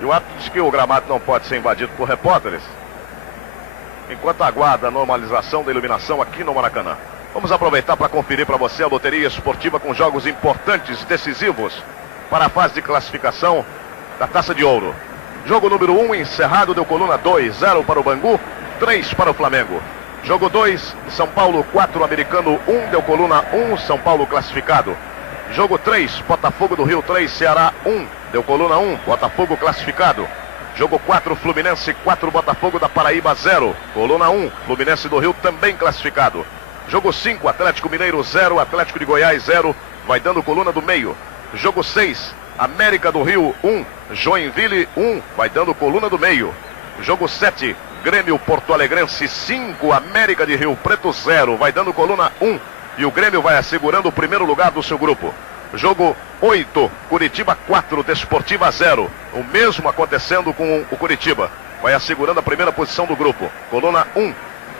E o árbitro diz que o gramado não pode ser invadido por repórteres, enquanto aguarda a normalização da iluminação aqui no Maracanã. Vamos aproveitar para conferir para você a loteria esportiva com jogos importantes, decisivos, para a fase de classificação da Taça de Ouro. Jogo número 1 encerrado, deu coluna 2, 0 para o Bangu, 3 para o Flamengo. Jogo 2, São Paulo 4, Americano 1, deu coluna 1, São Paulo classificado. Jogo 3, Botafogo do Rio 3, Ceará 1, deu coluna 1, Botafogo classificado. Jogo 4, Fluminense 4, Botafogo da Paraíba 0, coluna 1, Fluminense do Rio também classificado. Jogo 5, Atlético Mineiro 0, Atlético de Goiás 0, vai dando coluna do meio. Jogo 6, América do Rio 1, Joinville 1, vai dando coluna do meio. Jogo 7, Grêmio Porto Alegrense 5, América de Rio Preto 0, vai dando coluna 1. E o Grêmio vai assegurando o primeiro lugar do seu grupo. Jogo 8, Curitiba 4, Desportiva 0. O mesmo acontecendo com o Curitiba. Vai assegurando a primeira posição do grupo. Coluna 1.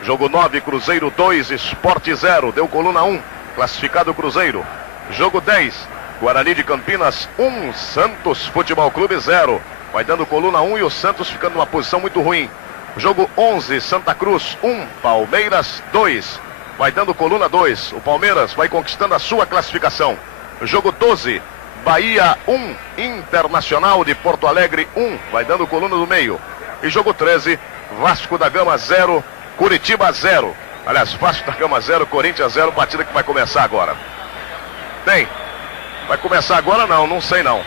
Jogo 9, Cruzeiro 2, Sport 0. Deu coluna 1. Classificado o Cruzeiro. Jogo 10, Guarani de Campinas 1, Santos Futebol Clube 0. Vai dando coluna 1 e o Santos ficando numa posição muito ruim. Jogo 11, Santa Cruz 1, Palmeiras 2. Vai dando coluna 2. O Palmeiras vai conquistando a sua classificação. Jogo 12, Bahia 1, Internacional de Porto Alegre 1. Vai dando coluna do meio. E jogo 13, Vasco da Gama 0, Curitiba 0. Aliás, Vasco da Gama 0, Corinthians 0. Partida que vai começar agora. Tem. Vai começar agora não sei não.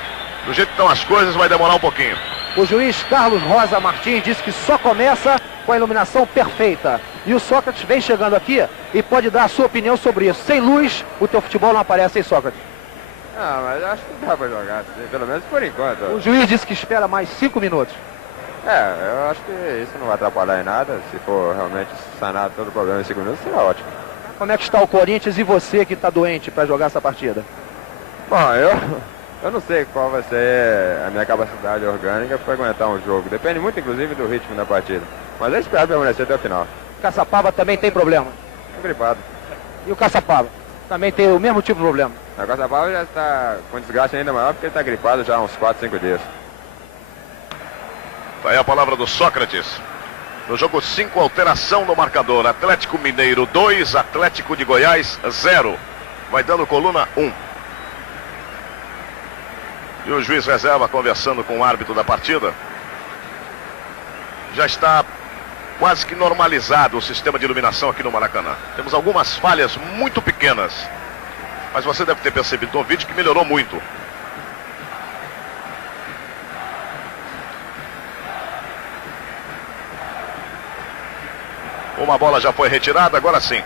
Do jeito que estão as coisas vai demorar um pouquinho. O juiz Carlos Rosa Martins disse que só começa com a iluminação perfeita. E o Sócrates vem chegando aqui e pode dar a sua opinião sobre isso. Sem luz, o teu futebol não aparece, hein, Sócrates? Ah, mas acho que dá pra jogar, pelo menos por enquanto. O juiz disse que espera mais 5 minutos. Eu acho que isso não vai atrapalhar em nada. Se for realmente sanar todo o problema em 5 minutos, será ótimo. Como é que está o Corinthians e você que está doente para jogar essa partida? Bom, eu não sei qual vai ser a minha capacidade orgânica para aguentar um jogo. Depende muito, inclusive, do ritmo da partida. Mas eu espero permanecer até o final. Caçapava também tem problema? Tô gripado. E o Caçapava? Também tem o mesmo tipo de problema? O Caçapava já está com desgaste ainda maior porque ele está gripado já há uns 4, 5 dias. Tá aí a palavra do Sócrates. No jogo 5, alteração no marcador. Atlético Mineiro 2, Atlético de Goiás 0. Vai dando coluna 1. E o juiz reserva conversando com o árbitro da partida. Já está quase que normalizado o sistema de iluminação aqui no Maracanã. Temos algumas falhas muito pequenas, mas você deve ter percebido no vídeo que melhorou muito. Uma bola já foi retirada, agora sim.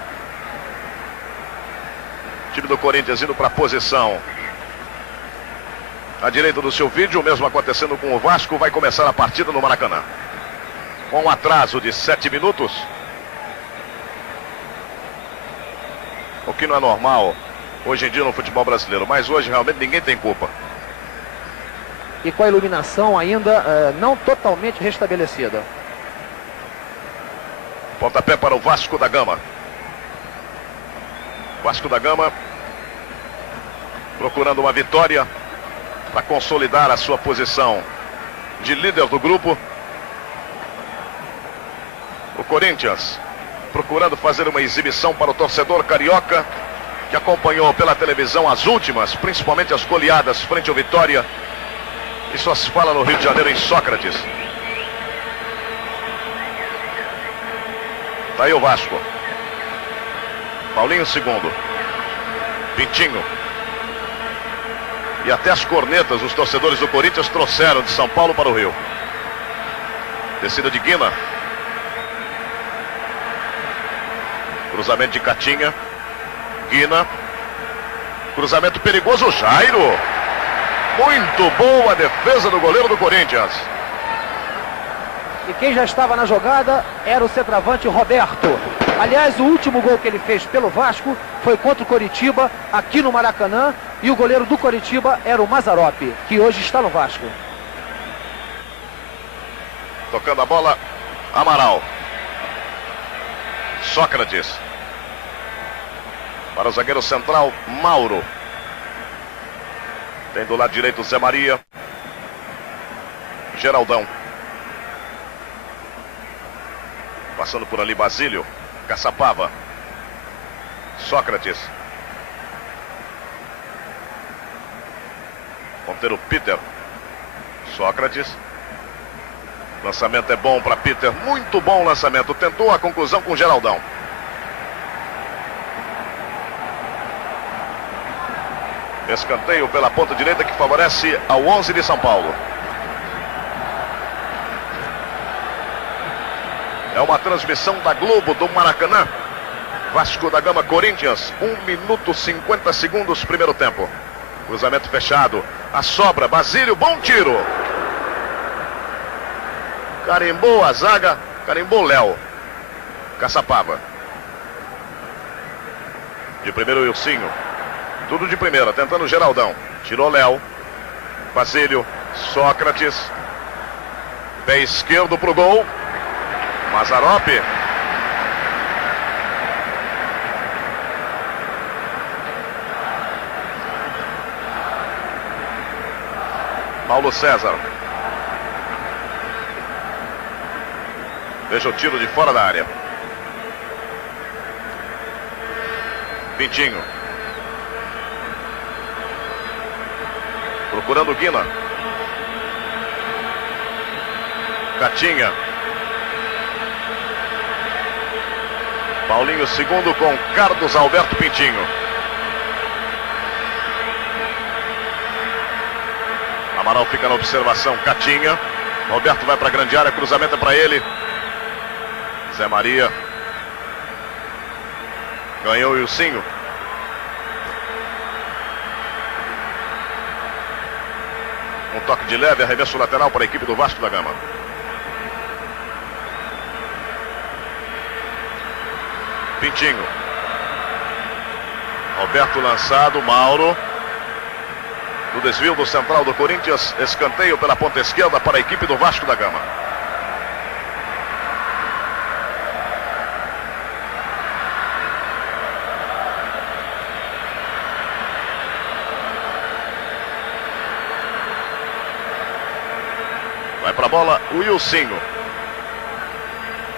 O time do Corinthians indo para a posição à direita do seu vídeo, o mesmo acontecendo com o Vasco. Vai começar a partida no Maracanã. Com um atraso de 7 minutos. O que não é normal hoje em dia no futebol brasileiro. Mas hoje realmente ninguém tem culpa. E com a iluminação ainda não totalmente restabelecida. Pontapé para o Vasco da Gama. Vasco da Gama procurando uma vitória para consolidar a sua posição de líder do grupo. O Corinthians procurando fazer uma exibição para o torcedor carioca, que acompanhou pela televisão as últimas, principalmente as goleadas frente ao Vitória. E só se fala no Rio de Janeiro em Sócrates. Tá aí o Vasco. Paulinho segundo. Pintinho. E até as cornetas os torcedores do Corinthians trouxeram de São Paulo para o Rio. Descida de Guina. Cruzamento de Catinha. Guina. Cruzamento perigoso, Jairo. Muito boa a defesa do goleiro do Corinthians. E quem já estava na jogada era o centroavante Roberto. Aliás, o último gol que ele fez pelo Vasco foi contra o Coritiba, aqui no Maracanã. E o goleiro do Coritiba era o Mazzaropi, que hoje está no Vasco. Tocando a bola, Amaral. Sócrates. Para o zagueiro central, Mauro. Tem do lado direito o Zé Maria. Geraldão. Passando por ali, Basílio. Caçapava. Sócrates. Ponteiro Peter. Sócrates. Lançamento é bom para Peter. Muito bom o lançamento. Tentou a conclusão com Geraldão. Escanteio pela ponta direita que favorece ao 11 de São Paulo. É uma transmissão da Globo do Maracanã. Vasco da Gama, Corinthians. 1 minuto e 50 segundos, primeiro tempo. Cruzamento fechado. A sobra, Basílio, bom tiro. Carimbou a zaga, carimbou Léo. Caçapava. De primeiro, Wilsinho. Tudo de primeira, tentando Geraldão. Tirou Léo. Basílio, Sócrates. Pé esquerdo pro gol. Mazzaropi. Paulo César. Deixa o tiro de fora da área. Pintinho. Procurando Guina. Catinha. Paulinho segundo com Carlos Alberto Pintinho. Amaral fica na observação. Catinha. Roberto vai para a grande área. Cruzamento é para ele. Zé Maria. Ganhou o Wilsinho. Um toque de leve, arremesso lateral para a equipe do Vasco da Gama. Pintinho. Roberto lançado, Mauro. No desvio do central do Corinthians, escanteio pela ponta esquerda para a equipe do Vasco da Gama. Vai para a bola o Wilsinho.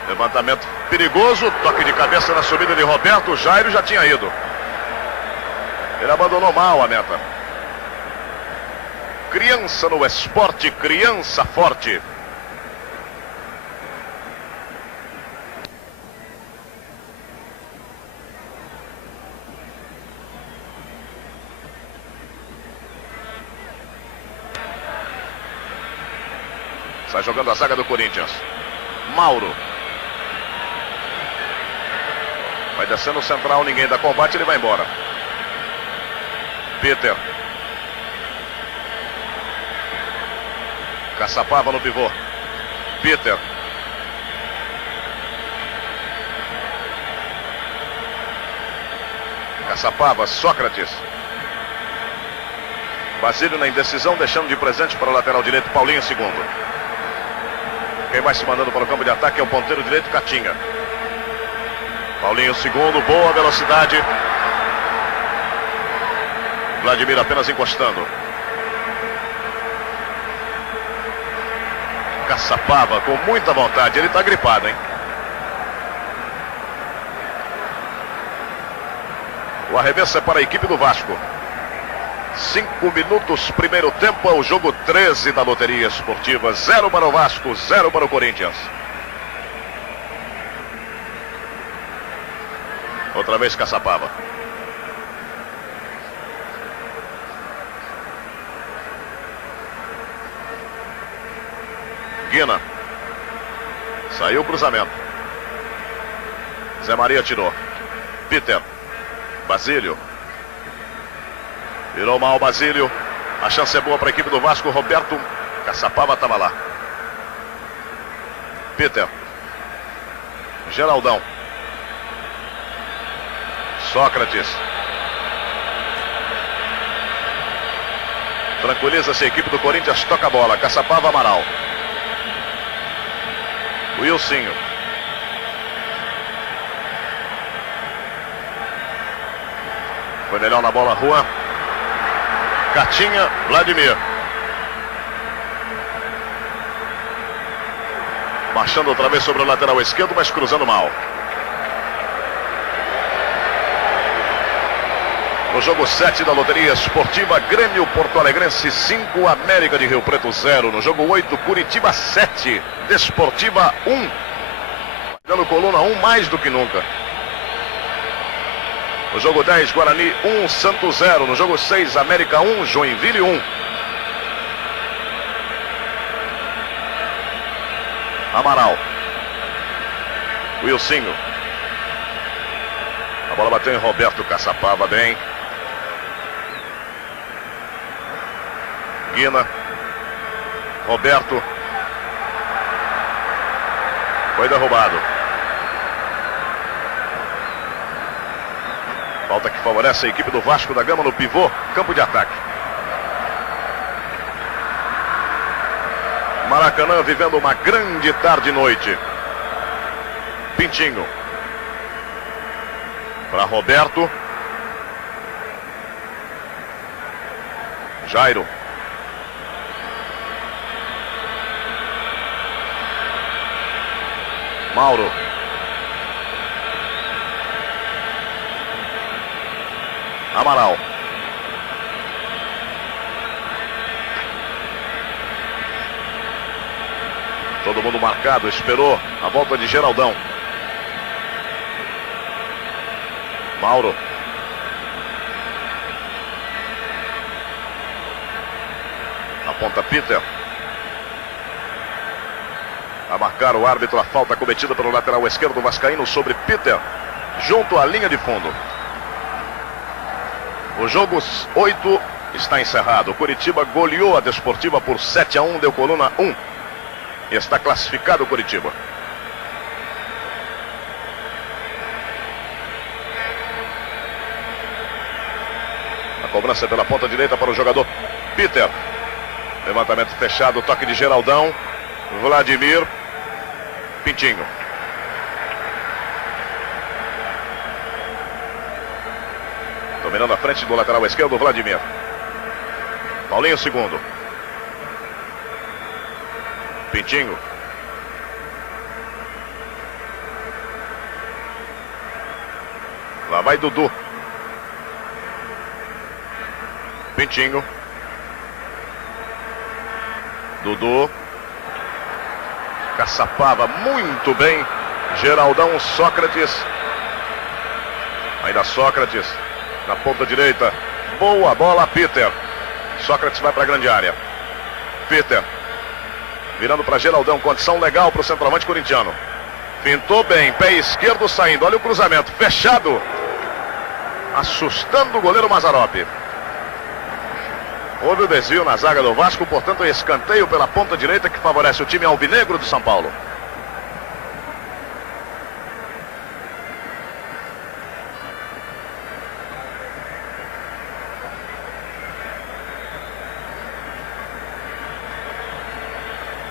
Levantamento perigoso, toque de cabeça na subida de Roberto. O Jairo já tinha ido. Ele abandonou mal a meta. Criança no esporte, criança forte. Sai jogando a zaga do Corinthians. Mauro. Vai descendo o central, ninguém dá combate, ele vai embora. Peter. Caçapava no pivô. Peter. Caçapava, Sócrates. Basílio na indecisão, deixando de presente para o lateral direito, Paulinho segundo. Quem vai se mandando para o campo de ataque é o ponteiro direito, Catinha. Paulinho segundo, boa velocidade. Vladimir apenas encostando. Caçapava com muita vontade, ele está gripado, hein? O arremesso é para a equipe do Vasco. 5 minutos, primeiro tempo, é o jogo 13 da loteria esportiva. 0 para o Vasco, 0 para o Corinthians. Outra vez Caçapava. Guina. Saiu o cruzamento. Zé Maria tirou. Peter. Basílio. Virou mal Basílio. A chance é boa para a equipe do Vasco. Roberto Caçapava estava lá. Peter. Geraldão. Sócrates. Tranquiliza-se a equipe do Corinthians. Toca a bola. Caçapava, Amaral. Wilsinho. Foi melhor na bola, Juan. Catinha, Vladimir. Marchando outra vez sobre o lateral esquerdo, mas cruzando mal. No jogo 7 da loteria esportiva, Grêmio Porto Alegrense 5, América de Rio Preto 0. No jogo 8, Curitiba 7, Desportiva 1. Dando coluna 1 mais do que nunca. No jogo 10, Guarani 1, Santos 0. No jogo 6, América 1, Joinville 1. Amaral. Wilsinho. A bola bateu em Roberto Caçapava bem. Guina. Roberto. Foi derrubado. Falta que favorece a equipe do Vasco da Gama no pivô, campo de ataque. Maracanã vivendo uma grande tarde e noite. Pintinho. Para Roberto. Jairo. Mauro. Amaral. Todo mundo marcado, esperou a volta de Geraldão. Mauro. Aponta Peter. A marcar o árbitro a falta cometida pelo lateral esquerdo vascaíno sobre Peter, junto à linha de fundo. O jogo 8 está encerrado. O Curitiba goleou a Desportiva por 7-1, deu coluna 1. E está classificado o Curitiba. A cobrança pela ponta direita para o jogador Peter. Levantamento fechado, toque de Geraldão. Vladimir. Pintinho. Dominando a frente do lateral esquerdo, Vladimir. Paulinho segundo. Pintinho. Lá vai Dudu. Pintinho. Dudu. Caçapava muito bem. Geraldão, Sócrates. Ainda Sócrates. Na ponta direita. Boa bola, Peter. Sócrates vai para a grande área. Peter. Virando para Geraldão. Condição legal para o centroavante corintiano. Pintou bem. Pé esquerdo saindo. Olha o cruzamento. Fechado. Assustando o goleiro Mazzaropi. Houve o desvio na zaga do Vasco. Portanto, escanteio pela ponta direita que favorece o time alvinegro do São Paulo.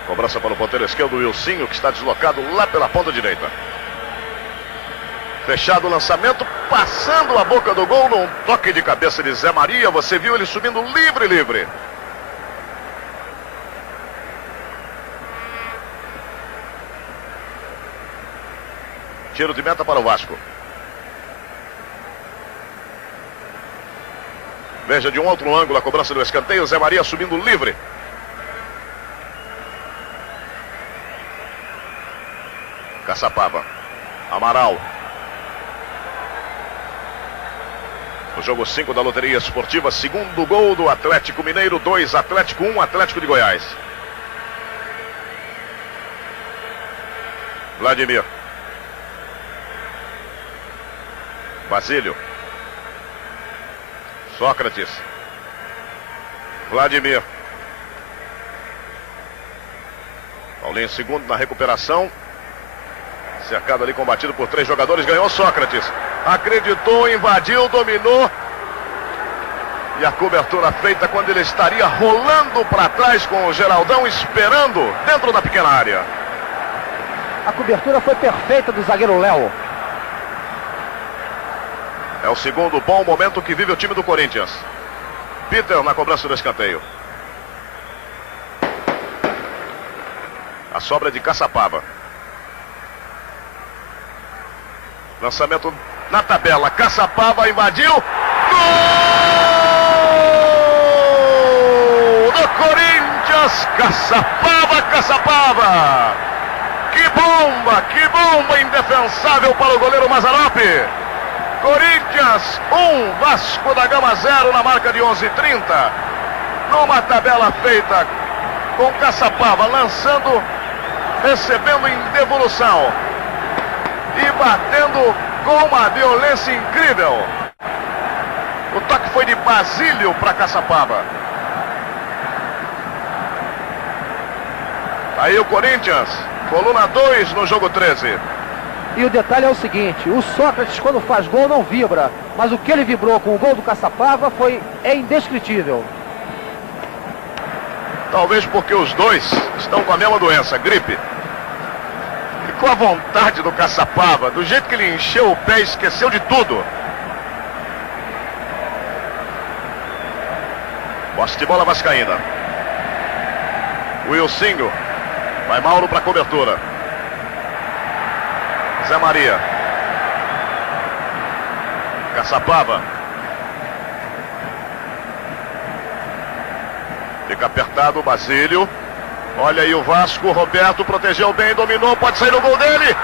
Cobrança para o ponteiro esquerdo, Wilsinho, que está deslocado lá pela ponta direita. Fechado o lançamento, passando a boca do gol num toque de cabeça de Zé Maria. Você viu ele subindo livre. Tiro de meta para o Vasco. Veja de um outro ângulo a cobrança do escanteio. Zé Maria subindo livre. Caçapava. Amaral. O jogo 5 da loteria esportiva. Segundo gol do Atlético Mineiro. 2 Atlético, 1 Atlético de Goiás. Vladimir. Basílio. Sócrates. Vladimir. Paulinho segundo na recuperação. Cercado ali, combatido por 3 jogadores. Ganhou Sócrates. Acreditou, invadiu, dominou. E a cobertura feita quando ele estaria rolando para trás com o Geraldão, esperando dentro da pequena área. A cobertura foi perfeita do zagueiro Léo. É o segundo bom momento que vive o time do Corinthians. Peter na cobrança do escanteio. A sobra de Caçapava. Lançamento na tabela. Caçapava invadiu. Gol do Corinthians. Caçapava. Que bomba indefensável para o goleiro Mazzaropi. Corinthians 1, Vasco da Gama 0 na marca de 11:30. Numa tabela feita com Caçapava lançando, recebendo em devolução e batendo com uma violência incrível. O toque foi de Basílio para Caçapava. Aí o Corinthians, coluna 2 no jogo 13. E o detalhe é o seguinte, o Sócrates quando faz gol não vibra, mas o que ele vibrou com o gol do Caçapava é indescritível. Talvez porque os dois estão com a mesma doença, gripe. Ficou à vontade do Caçapava, do jeito que ele encheu o pé e esqueceu de tudo. Posse de bola vascaína. Wilsinho. Vai Mauro para cobertura. Zé Maria. Caçapava. Fica apertado o Basílio. Olha aí o Vasco. Roberto protegeu bem, dominou. Pode sair o gol dele.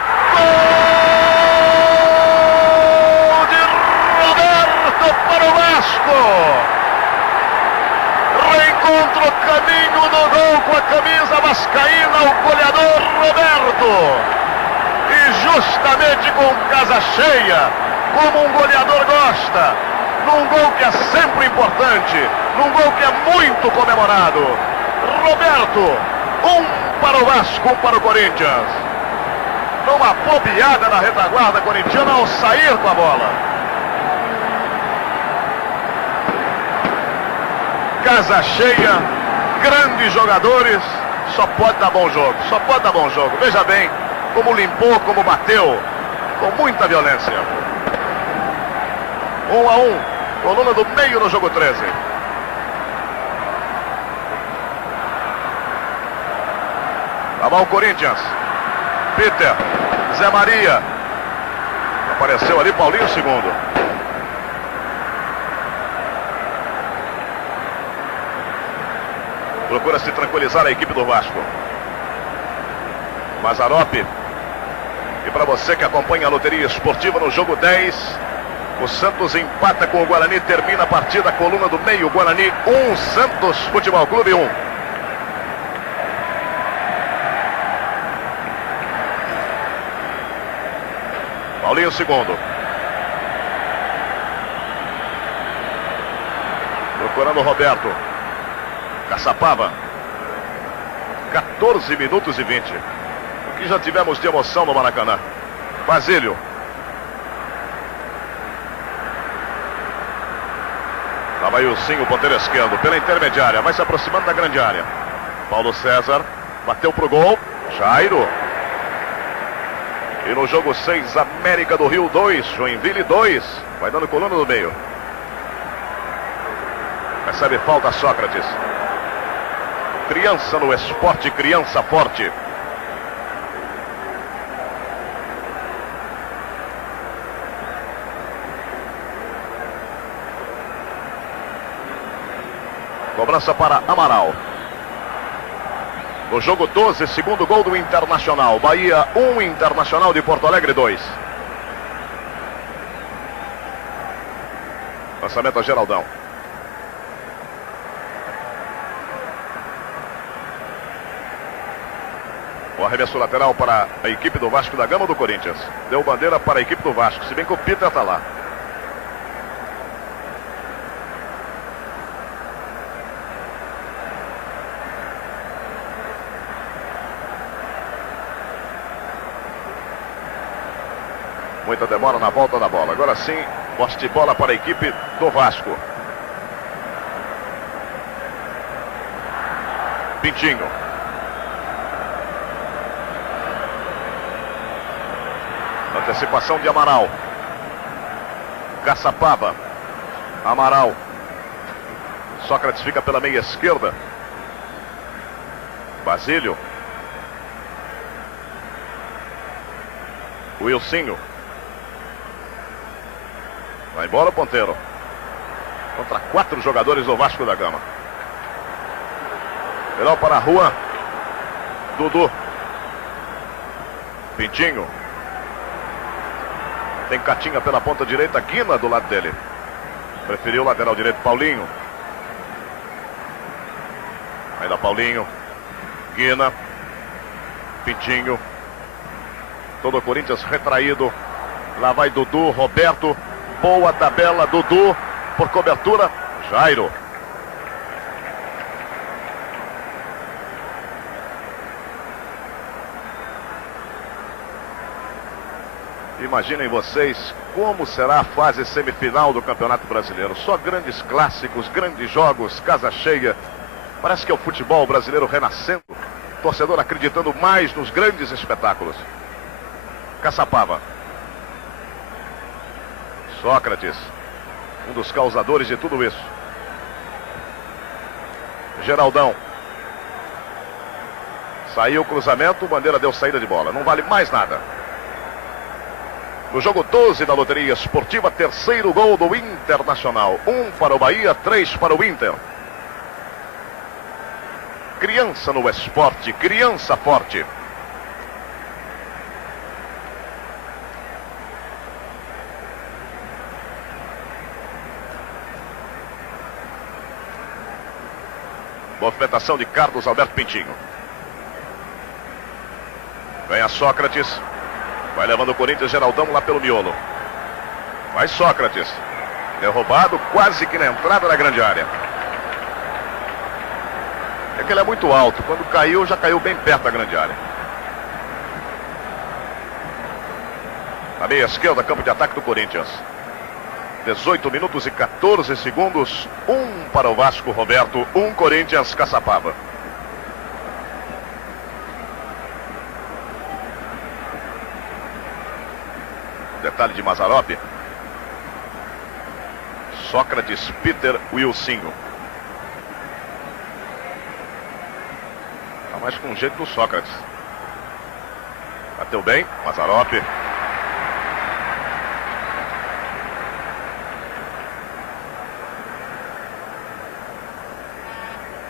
Gol de Roberto para o Vasco. Reencontra o caminho do gol com a camisa vascaína, o goleador Roberto. E justamente com casa cheia, como um goleador gosta, num gol que é sempre importante, num gol que é muito comemorado. Roberto, 1 para o Vasco, 1 para o Corinthians. Numa bobeada na retaguarda corintiana ao sair com a bola. Casa cheia, grandes jogadores, só pode dar bom jogo, só pode dar bom jogo. Veja bem como limpou, como bateu, com muita violência. 1-1, coluna do meio no jogo 13. Lá vai o Corinthians. Peter, Zé Maria. Apareceu ali Paulinho II. Procura se tranquilizar a equipe do Vasco. Mazzaropi. E para você que acompanha a loteria esportiva no jogo 10, o Santos empata com o Guarani, termina a partida, coluna do meio, Guarani 1, Santos Futebol Clube 1. Paulinho II. Procurando o Roberto. Caçapava. 14 minutos e 20. O que já tivemos de emoção no Maracanã. Basílio. Lá vai o Sim, o ponteiro esquerdo, pela intermediária, vai se aproximando da grande área. Paulo César, bateu pro gol. Jairo. E no jogo 6, América do Rio 2, Joinville 2. Vai dando coluna no meio. Recebe falta Sócrates. Criança no esporte, criança forte. Cobrança para Amaral. No jogo 12, segundo gol do Internacional. Bahia 1, Internacional de Porto Alegre 2. Lançamento a Geraldão. O arremesso lateral para a equipe do Vasco da Gama do Corinthians. Deu bandeira para a equipe do Vasco, se bem que o Peter está lá. Muita demora na volta da bola. Agora sim, posse de bola para a equipe do Vasco. Pintinho. Antecipação de Amaral. Caçapava. Amaral. Sócrates fica pela meia esquerda. Basílio. Wilsinho. Vai embora o ponteiro. Contra 4 jogadores do Vasco da Gama. Melhor para a rua. Dudu. Pintinho. Tem Catinha pela ponta direita. Guina do lado dele. Preferiu o lateral direito Paulinho. Ainda Paulinho. Guina. Pintinho. Todo o Corinthians retraído. Lá vai Dudu, Roberto. Boa tabela, Dudu. Por cobertura, Jairo. Imaginem vocês como será a fase semifinal do Campeonato Brasileiro. Só grandes clássicos, grandes jogos, casa cheia. Parece que é o futebol brasileiro renascendo. Torcedor acreditando mais nos grandes espetáculos. Caçapava. Sócrates. Um dos causadores de tudo isso. Geraldão. Saiu o cruzamento, bandeira deu saída de bola. Não vale mais nada. No jogo 12 da loteria esportiva, terceiro gol do Internacional. 1 para o Bahia, 3 para o Inter. Criança no esporte, criança forte. Movimentação de Carlos Alberto Pintinho. Vem a Sócrates. Vai levando o Corinthians, Geraldão lá pelo miolo. Vai Sócrates. Derrubado quase que na entrada da grande área. É que ele é muito alto. Quando caiu, já caiu bem perto da grande área. Na meia esquerda, campo de ataque do Corinthians. 18 minutos e 14 segundos. 1 para o Vasco, Roberto. 1 Corinthians, Caçapava. Detalhe de Mazzaropi. Sócrates, Peter, Wilsinho. Tá mais com jeito do Sócrates. Bateu bem, Mazzaropi.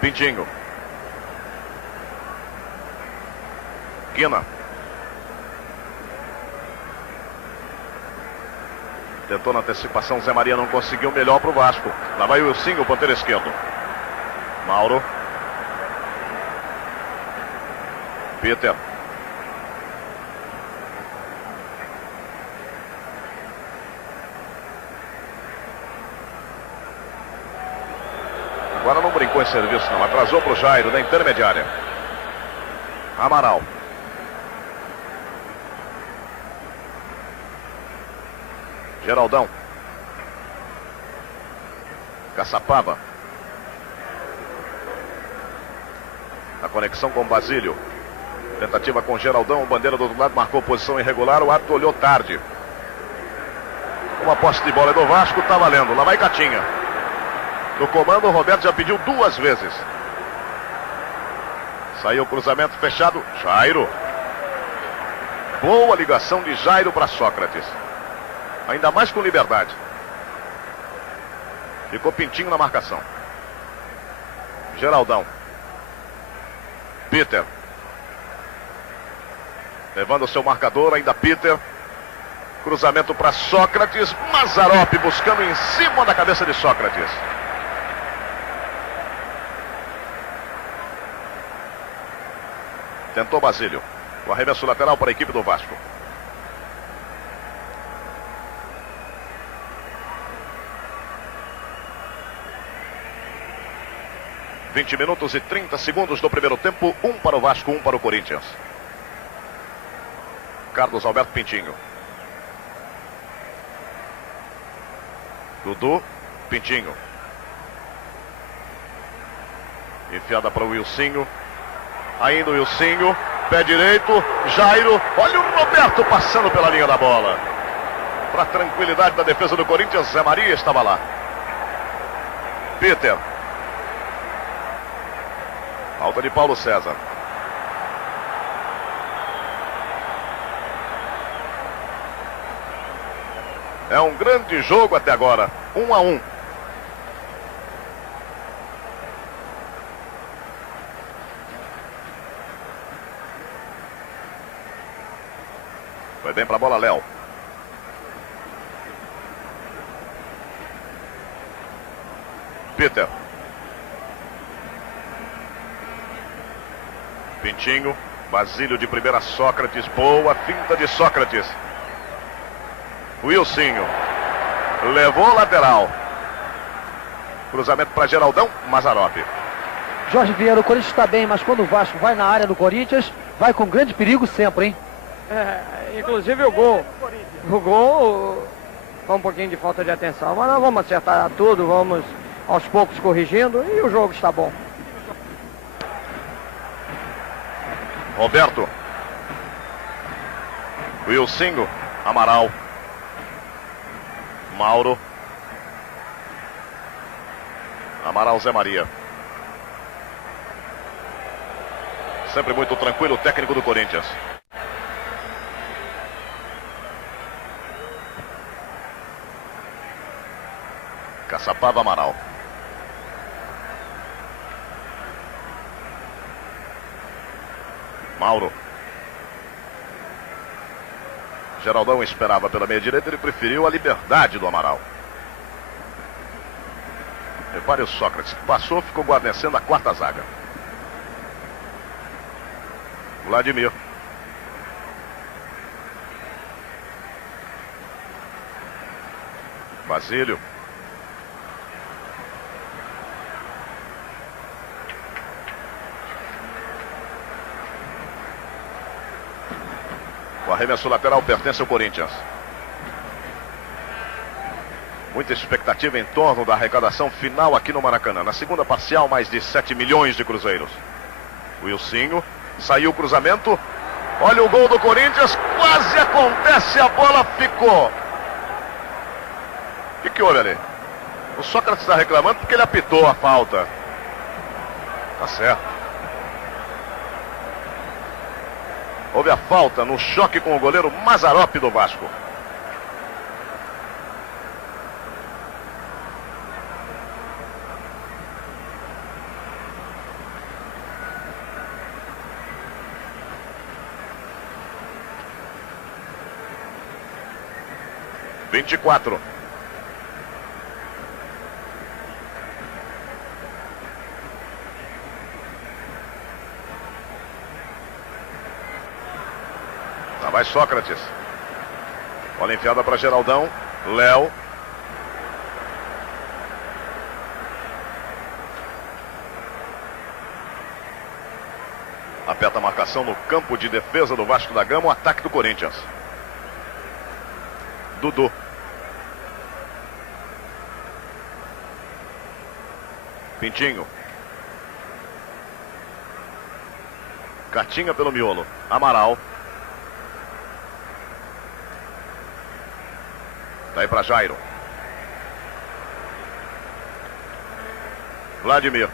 Pintinho. Guina. Tentou na antecipação, Zé Maria não conseguiu, melhor para o Vasco. Lá vai o Wilsinho, o ponteiro esquerdo. Mauro. Peter. Agora não brincou em serviço não, atrasou para o Jairo, da intermediária. Amaral. Geraldão. Caçapava. A conexão com Basílio. Tentativa com Geraldão, bandeira do outro lado, marcou posição irregular, o árbitro olhou tarde. Uma posse de bola do Vasco, tá valendo, lá vai Catinha. No comando, o Roberto já pediu 2 vezes. Saiu o cruzamento fechado, Jairo. Boa ligação de Jairo para Sócrates. Ainda mais com liberdade. Ficou Pintinho na marcação. Geraldão. Peter. Levando o seu marcador, ainda Peter. Cruzamento para Sócrates. Mazzaropi buscando em cima da cabeça de Sócrates. Tentou Basílio. O arremesso lateral para a equipe do Vasco. ...20 minutos e 30 segundos do primeiro tempo... ...1 para o Vasco, 1 para o Corinthians. Carlos Alberto Pintinho. Dudu, Pintinho. Enfiada para o Wilsinho. Ainda o Wilsinho, pé direito, Jairo, olha o Roberto passando pela linha da bola. Para tranquilidade da defesa do Corinthians, Zé Maria estava lá. Peter. Falta de Paulo César. É um grande jogo até agora. 1-1. Foi bem pra bola, Léo. Peter. Pintinho. Basílio de primeira, Sócrates. Boa finta de Sócrates. Wilsinho. Levou lateral. Cruzamento para Geraldão. Mazzaropi. Jorge Vieira, o Corinthians está bem, mas quando o Vasco vai na área do Corinthians, vai com grande perigo sempre, hein? Inclusive o gol. O gol foi um pouquinho de falta de atenção, mas nós vamos acertar tudo, vamos aos poucos corrigindo e o jogo está bom. Roberto. Wilsinho. Amaral. Mauro. Amaral, Zé Maria. Sempre muito tranquilo o técnico do Corinthians. Caçapava, Amaral. Mauro. Geraldão esperava pela meia direita, ele preferiu a liberdade do Amaral. Repare o Sócrates que passou, ficou guarnecendo a quarta zaga. Vladimir. Basílio. O arremesso lateral pertence ao Corinthians. Muita expectativa em torno da arrecadação final aqui no Maracanã. Na segunda parcial, mais de 7 milhões de cruzeiros. Wilsinho. Saiu o cruzamento. Olha o gol do Corinthians. Quase acontece, a bola ficou. O que houve ali? O Sócrates está reclamando porque ele apitou a falta. Tá certo. Houve a falta no choque com o goleiro Mazzaropi do Vasco. (24). Lá vai Sócrates. Bola enfiada para Geraldão. Léo. Aperta a marcação no campo de defesa do Vasco da Gama. O ataque do Corinthians. Dudu. Pintinho. Catinha pelo miolo. Amaral. Daí para Jairo. Vladimir.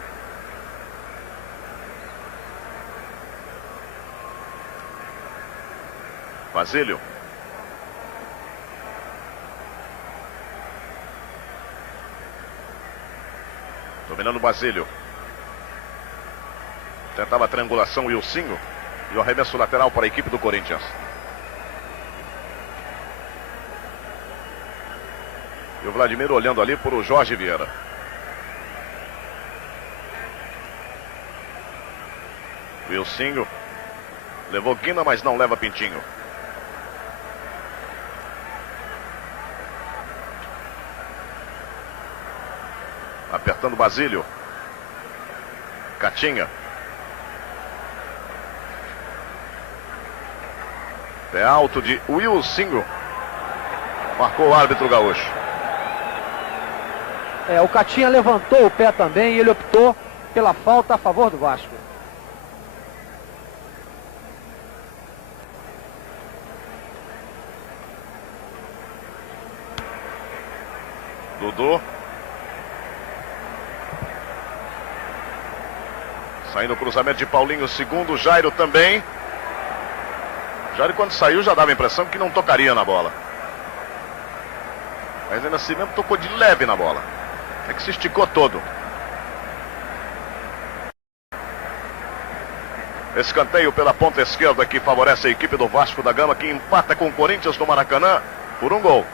Basílio. Dominando o Basílio. Tentava a triangulação o Wilsinho. E o arremesso lateral para a equipe do Corinthians. E o Vladimir olhando ali por o Jorge Vieira. Wilsinho. Levou Guina, mas não leva Pintinho. Apertando Basílio. Catinha. Pé alto de Wilsinho. Marcou o árbitro gaúcho. O Catinha levantou o pé também e ele optou pela falta a favor do Vasco. Dudu. Saindo o cruzamento de Paulinho, segundo. Jairo também. Jairo, quando saiu, já dava a impressão que não tocaria na bola. Mas ainda assim mesmo tocou de leve na bola. É que se esticou todo. Escanteio pela ponta esquerda que favorece a equipe do Vasco da Gama, que empata com o Corinthians no Maracanã por 1 gol.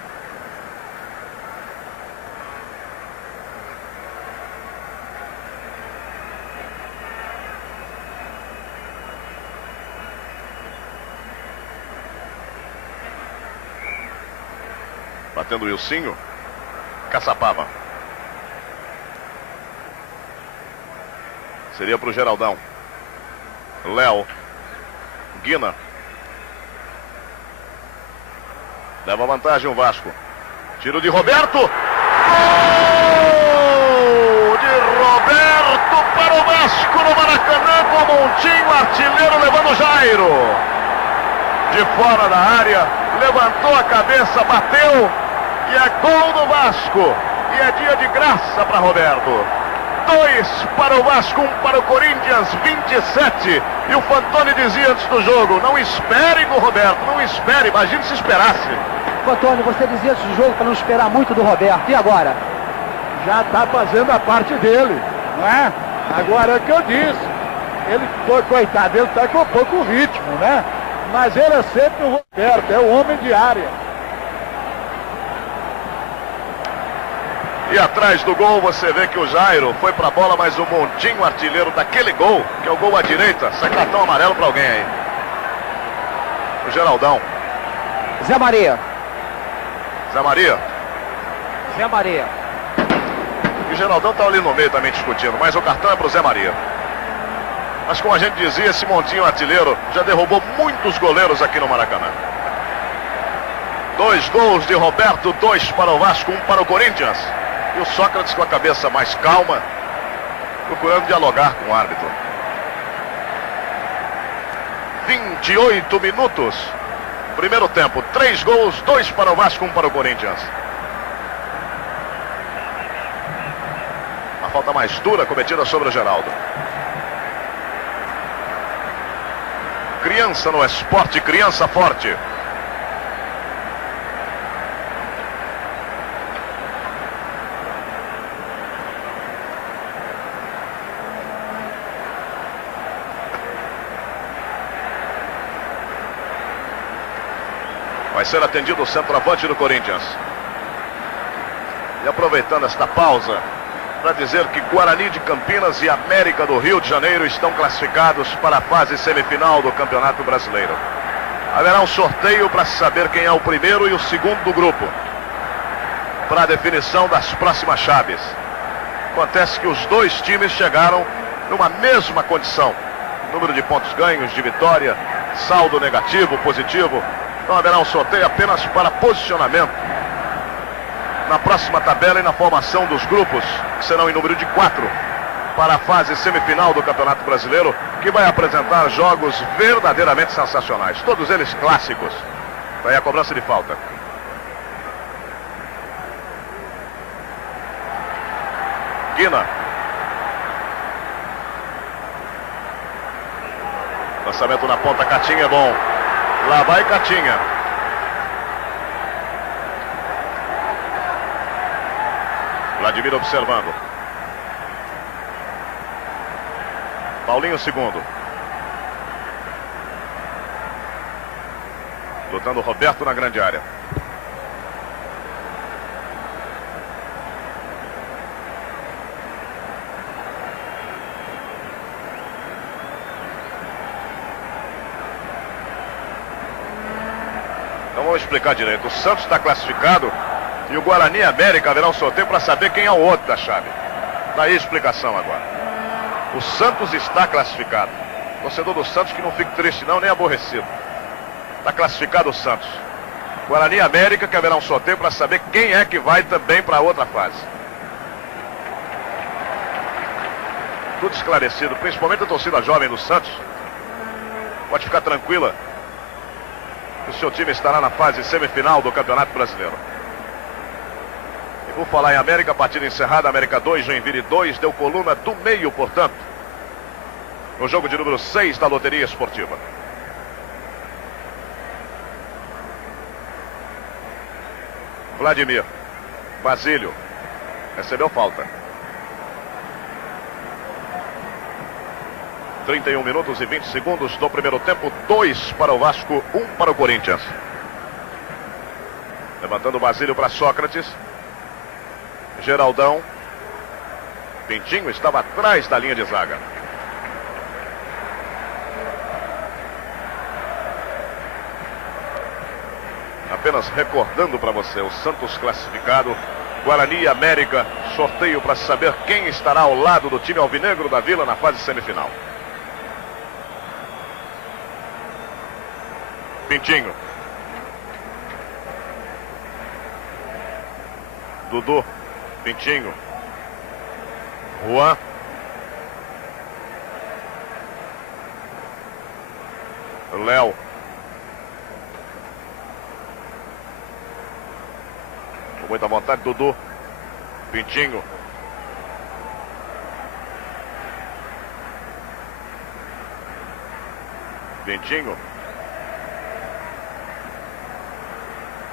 Batendo o Wilsinho. Caçapava. Seria para o Geraldão. Léo. Guina. Leva vantagem o Vasco. Tiro de Roberto. Gol de Roberto para o Vasco no Maracanã, com Montinho, artilheiro, levando Jairo. De fora da área, levantou a cabeça, bateu. E é gol do Vasco. E é dia de graça para Roberto. 2 para o Vasco, 1 para o Corinthians, 27. E o Fantoni dizia antes do jogo: não espere do Roberto, não espere, imagine se esperasse. Fantoni, você dizia antes do jogo para não esperar muito do Roberto, e agora? Já está fazendo a parte dele, não é? Agora é o que eu disse, ele foi, coitado, ele está com pouco ritmo, né? Mas ele é sempre o Roberto, é o homem de área. E atrás do gol você vê que o Jairo foi pra bola, mas o Montinho, artilheiro daquele gol, que é o gol à direita, sai cartão amarelo pra alguém aí. O Geraldão. Zé Maria. Zé Maria. Zé Maria. E o Geraldão tá ali no meio também discutindo, mas o cartão é pro Zé Maria. Mas como a gente dizia, esse Montinho artilheiro já derrubou muitos goleiros aqui no Maracanã. 2 gols de Roberto, 2 para o Vasco, 1 para o Corinthians. E o Sócrates com a cabeça mais calma, procurando dialogar com o árbitro. 28 minutos. Primeiro tempo, 3 gols, 2 para o Vasco, 1 para o Corinthians. Uma falta mais dura cometida sobre o Geraldo. Criança no esporte, criança forte. Vai ser atendido o centroavante do Corinthians. E aproveitando esta pausa para dizer que Guarani de Campinas e América do Rio de Janeiro estão classificados para a fase semifinal do Campeonato Brasileiro. Haverá um sorteio para saber quem é o primeiro e o segundo do grupo, para a definição das próximas chaves. Acontece que os dois times chegaram numa mesma condição: número de pontos ganhos, de vitória, saldo negativo, positivo. Então haverá um sorteio apenas para posicionamento na próxima tabela e na formação dos grupos, que serão em número de 4, para a fase semifinal do Campeonato Brasileiro, que vai apresentar jogos verdadeiramente sensacionais, todos eles clássicos. Vai a cobrança de falta. Guina. Lançamento na ponta, Catinha é bom. Lá vai Catinha. Vladimir observando. Paulinho segundo. Lutando Roberto na grande área. Então vamos explicar direito. O Santos está classificado e o Guarani e América haverá um sorteio para saber quem é o outro da chave. Daí a explicação agora. O Santos está classificado. Torcedor do Santos que não fique triste não, nem aborrecido. Está classificado o Santos. Guarani e América que haverá um sorteio para saber quem é que vai também para a outra fase. Tudo esclarecido, principalmente a torcida jovem do Santos. Pode ficar tranquila que o seu time estará na fase semifinal do Campeonato Brasileiro. E por falar em América, partida encerrada, América 2, Joinville 2, deu coluna do meio, portanto, no jogo de número 6 da loteria esportiva. Vladimir. Basílio. Recebeu falta. 31 minutos e 20 segundos do primeiro tempo. 2 para o Vasco, 1 para o Corinthians. Levantando o Basílio para Sócrates. Geraldão. Pintinho estava atrás da linha de zaga. Apenas recordando para você, o Santos classificado, Guarani e América, sorteio para saber quem estará ao lado do time alvinegro da Vila na fase semifinal. Pintinho. Dudu. Pintinho. Juan. Léo. Com muita vontade, Dudu. Pintinho. Pintinho.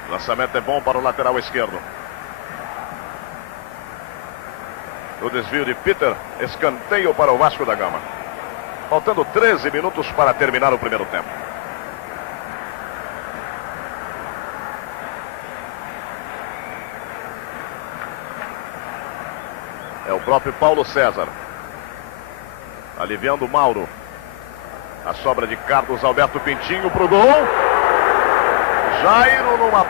Lançamento é bom para o lateral esquerdo. O desvio de Peter, escanteio para o Vasco da Gama. Faltando 13 minutos para terminar o primeiro tempo. É o próprio Paulo César. Aliviando o Mauro. A sobra de Carlos Alberto Pintinho para o gol. Jairo numa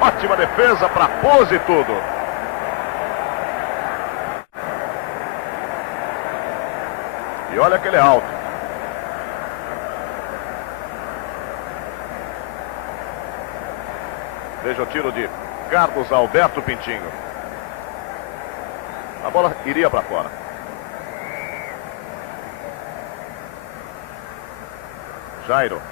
ótima defesa para pose e tudo. E olha que ele é alto. Veja o tiro de Carlos Alberto Pintinho. A bola iria para fora. Jairo.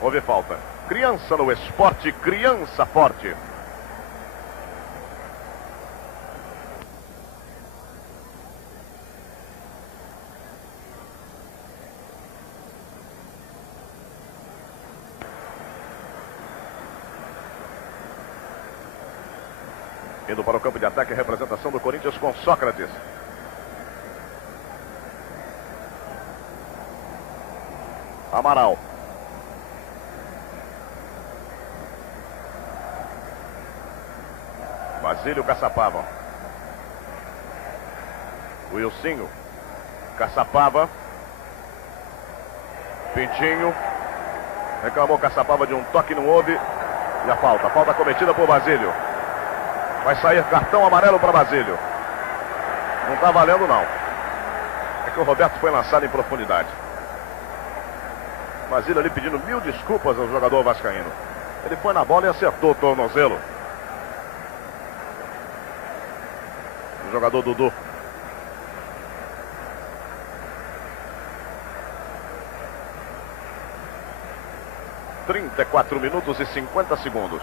Houve falta. Criança no esporte, criança forte. Indo para o campo de ataque, a representação do Corinthians com Sócrates. Amaral. Basílio Caçapava. Wilsinho. Caçapava. Pintinho. Reclamou Caçapava de um toque, não houve. E a falta. Falta cometida por Basílio. Vai sair cartão amarelo para Basílio. Não está valendo, não. É que o Roberto foi lançado em profundidade. Basílio ali pedindo 1000 desculpas ao jogador vascaíno. Ele foi na bola e acertou o tornozelo. O jogador Dudu. (34 minutos e 50 segundos).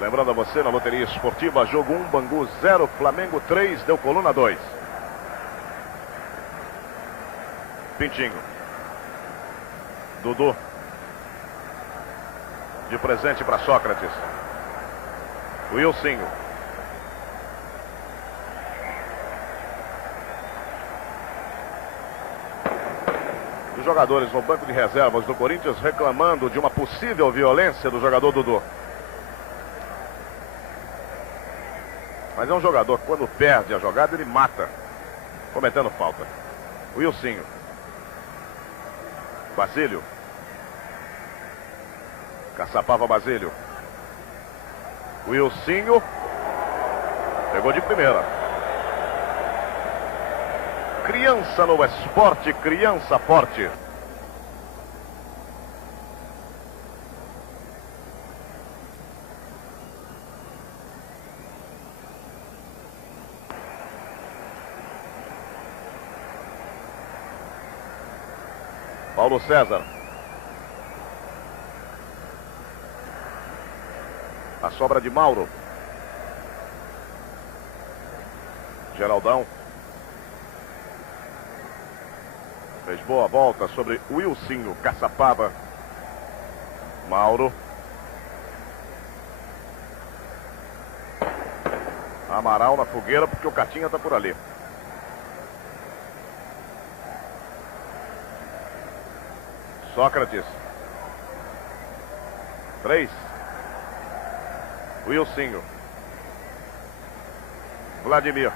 Lembrando a você, na loteria esportiva, jogo 1, Bangu 0, Flamengo 3, deu coluna 2. Pintinho. Dudu. De presente para Sócrates. Wilsinho. Os jogadores no banco de reservas do Corinthians reclamando de uma possível violência do jogador Dudu. Mas é um jogador que, quando perde a jogada, ele mata, cometendo falta. Wilsinho. Basílio. Caçapava Basílio. Wilsinho. Pegou de primeira. Criança no esporte, criança forte. Paulo César. A sobra de Mauro. Geraldão. Fez boa volta sobre Wilsinho, Caçapava. Mauro. Amaral na fogueira porque o Catinha tá por ali. Sócrates. 3. Wilsinho. Vladimir.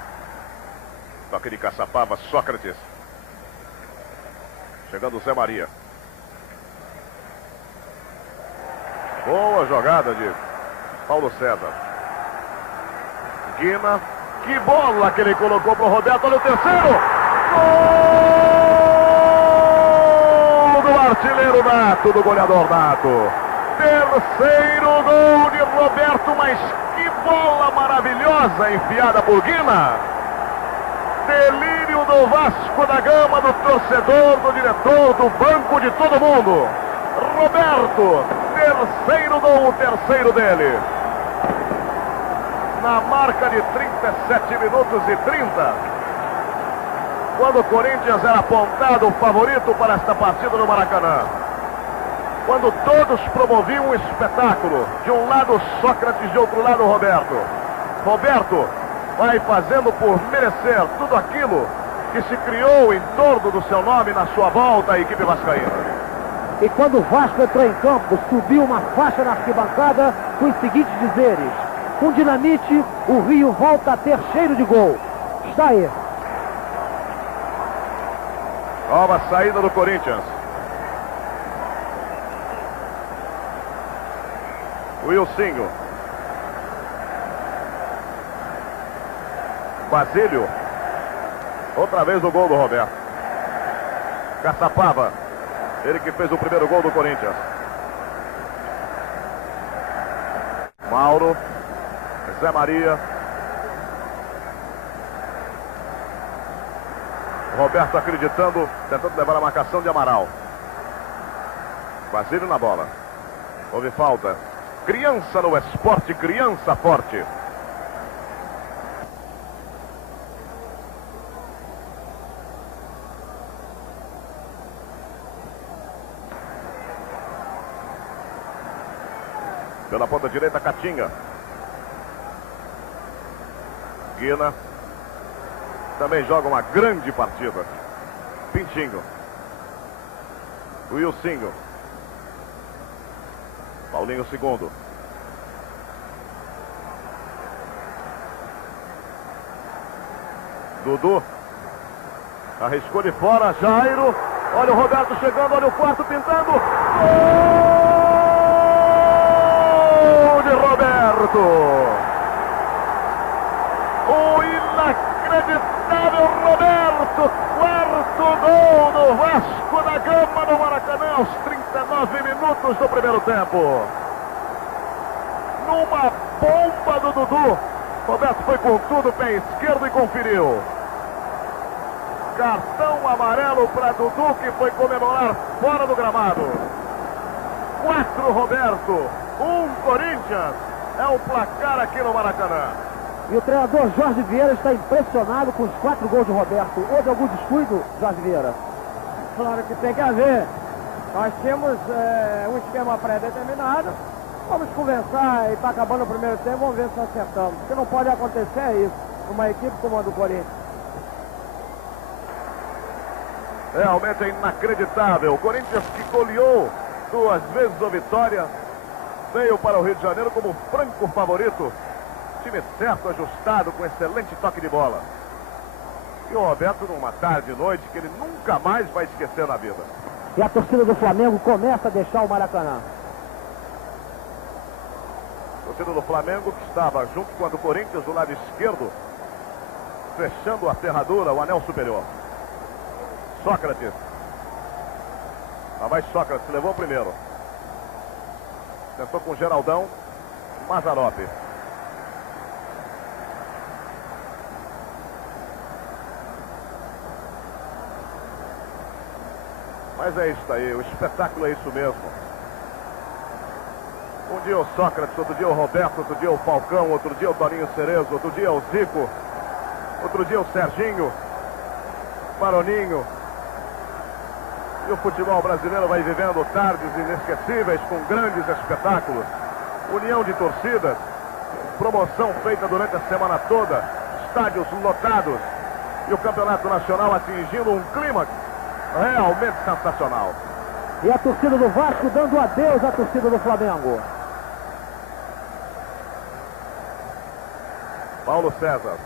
Toque de Caçapava, Sócrates. Chegando o Zé Maria. Boa jogada de Paulo César. Guina. Que bola que ele colocou para o Roberto. Olha o terceiro. Gol do artilheiro Nato, do goleador Nato. Terceiro gol de Roberto, mas que bola maravilhosa enfiada por Guina. Delírio do Vasco da Gama, do torcedor, do diretor, do banco, de todo mundo. Roberto, terceiro gol, o terceiro dele. Na marca de 37 minutos e 30. Quando o Corinthians era apontado o favorito para esta partida no Maracanã. Quando todos promoviam um espetáculo. De um lado Sócrates, de outro lado Roberto. Roberto vai fazendo por merecer tudo aquilo que se criou em torno do seu nome na sua volta à equipe vascaína. E quando o Vasco entrou em campo, subiu uma faixa na arquibancada com os seguintes dizeres: com dinamite, o Rio volta a ter cheiro de gol. Está aí. Nova saída do Corinthians. Wilsinho. Basílio. Outra vez o gol do Roberto. Caçapava. Ele que fez o primeiro gol do Corinthians. Mauro. Zé Maria. Roberto acreditando, tentando levar a marcação de Amaral. Basílio na bola. Houve falta. Criança no esporte, criança forte. Pela ponta direita, Catinga. Guina. Também joga uma grande partida. Pintinho. Wilsinho. Paulinho segundo. Dudu. Arriscou de fora, Jairo. Olha o Roberto chegando, olha o quarto pintando. Gol de Roberto. O inacreditável Roberto. Quarto gol do Vasco da Gama no Maracanã aos 39 minutos do primeiro tempo. Numa bomba do Dudu. Roberto foi com tudo, pé esquerdo, e conferiu. Cartão amarelo para Dudu, que foi comemorar fora do gramado. 4 Roberto, 1 Corinthians. É o placar aqui no Maracanã. E o treinador Jorge Vieira está impressionado com os 4 gols de Roberto. Houve algum descuido, Jorge Vieira? Claro que tem que haver. Nós temos um esquema pré-determinado. Vamos conversar e está acabando o primeiro tempo, vamos ver se acertamos. O que não pode acontecer é isso, uma equipe como a do Corinthians. Realmente é inacreditável. O Corinthians, que goleou 2 vezes a vitória, veio para o Rio de Janeiro como franco favorito. Time certo, ajustado, com excelente toque de bola. E o Roberto numa tarde e noite que ele nunca mais vai esquecer na vida. E a torcida do Flamengo começa a deixar o Maracanã. A torcida do Flamengo, que estava junto com a do Corinthians do lado esquerdo, fechando a ferradura, o anel superior. Sócrates. Lá vai Sócrates, levou o primeiro. Tentou com Geraldão. Mazzaropi. Mas é isso aí, o espetáculo é isso mesmo. Um dia o Sócrates, outro dia o Roberto, outro dia o Falcão, outro dia o Toninho Cerezo, outro dia o Zico, outro dia o Serginho, Maroninho, E o futebol brasileiro vai vivendo tardes inesquecíveis com grandes espetáculos. União de torcidas, promoção feita durante a semana toda, estádios lotados e o campeonato nacional atingindo um clímax realmente sensacional. E a torcida do Vasco dando adeus à torcida do Flamengo. Paulo César.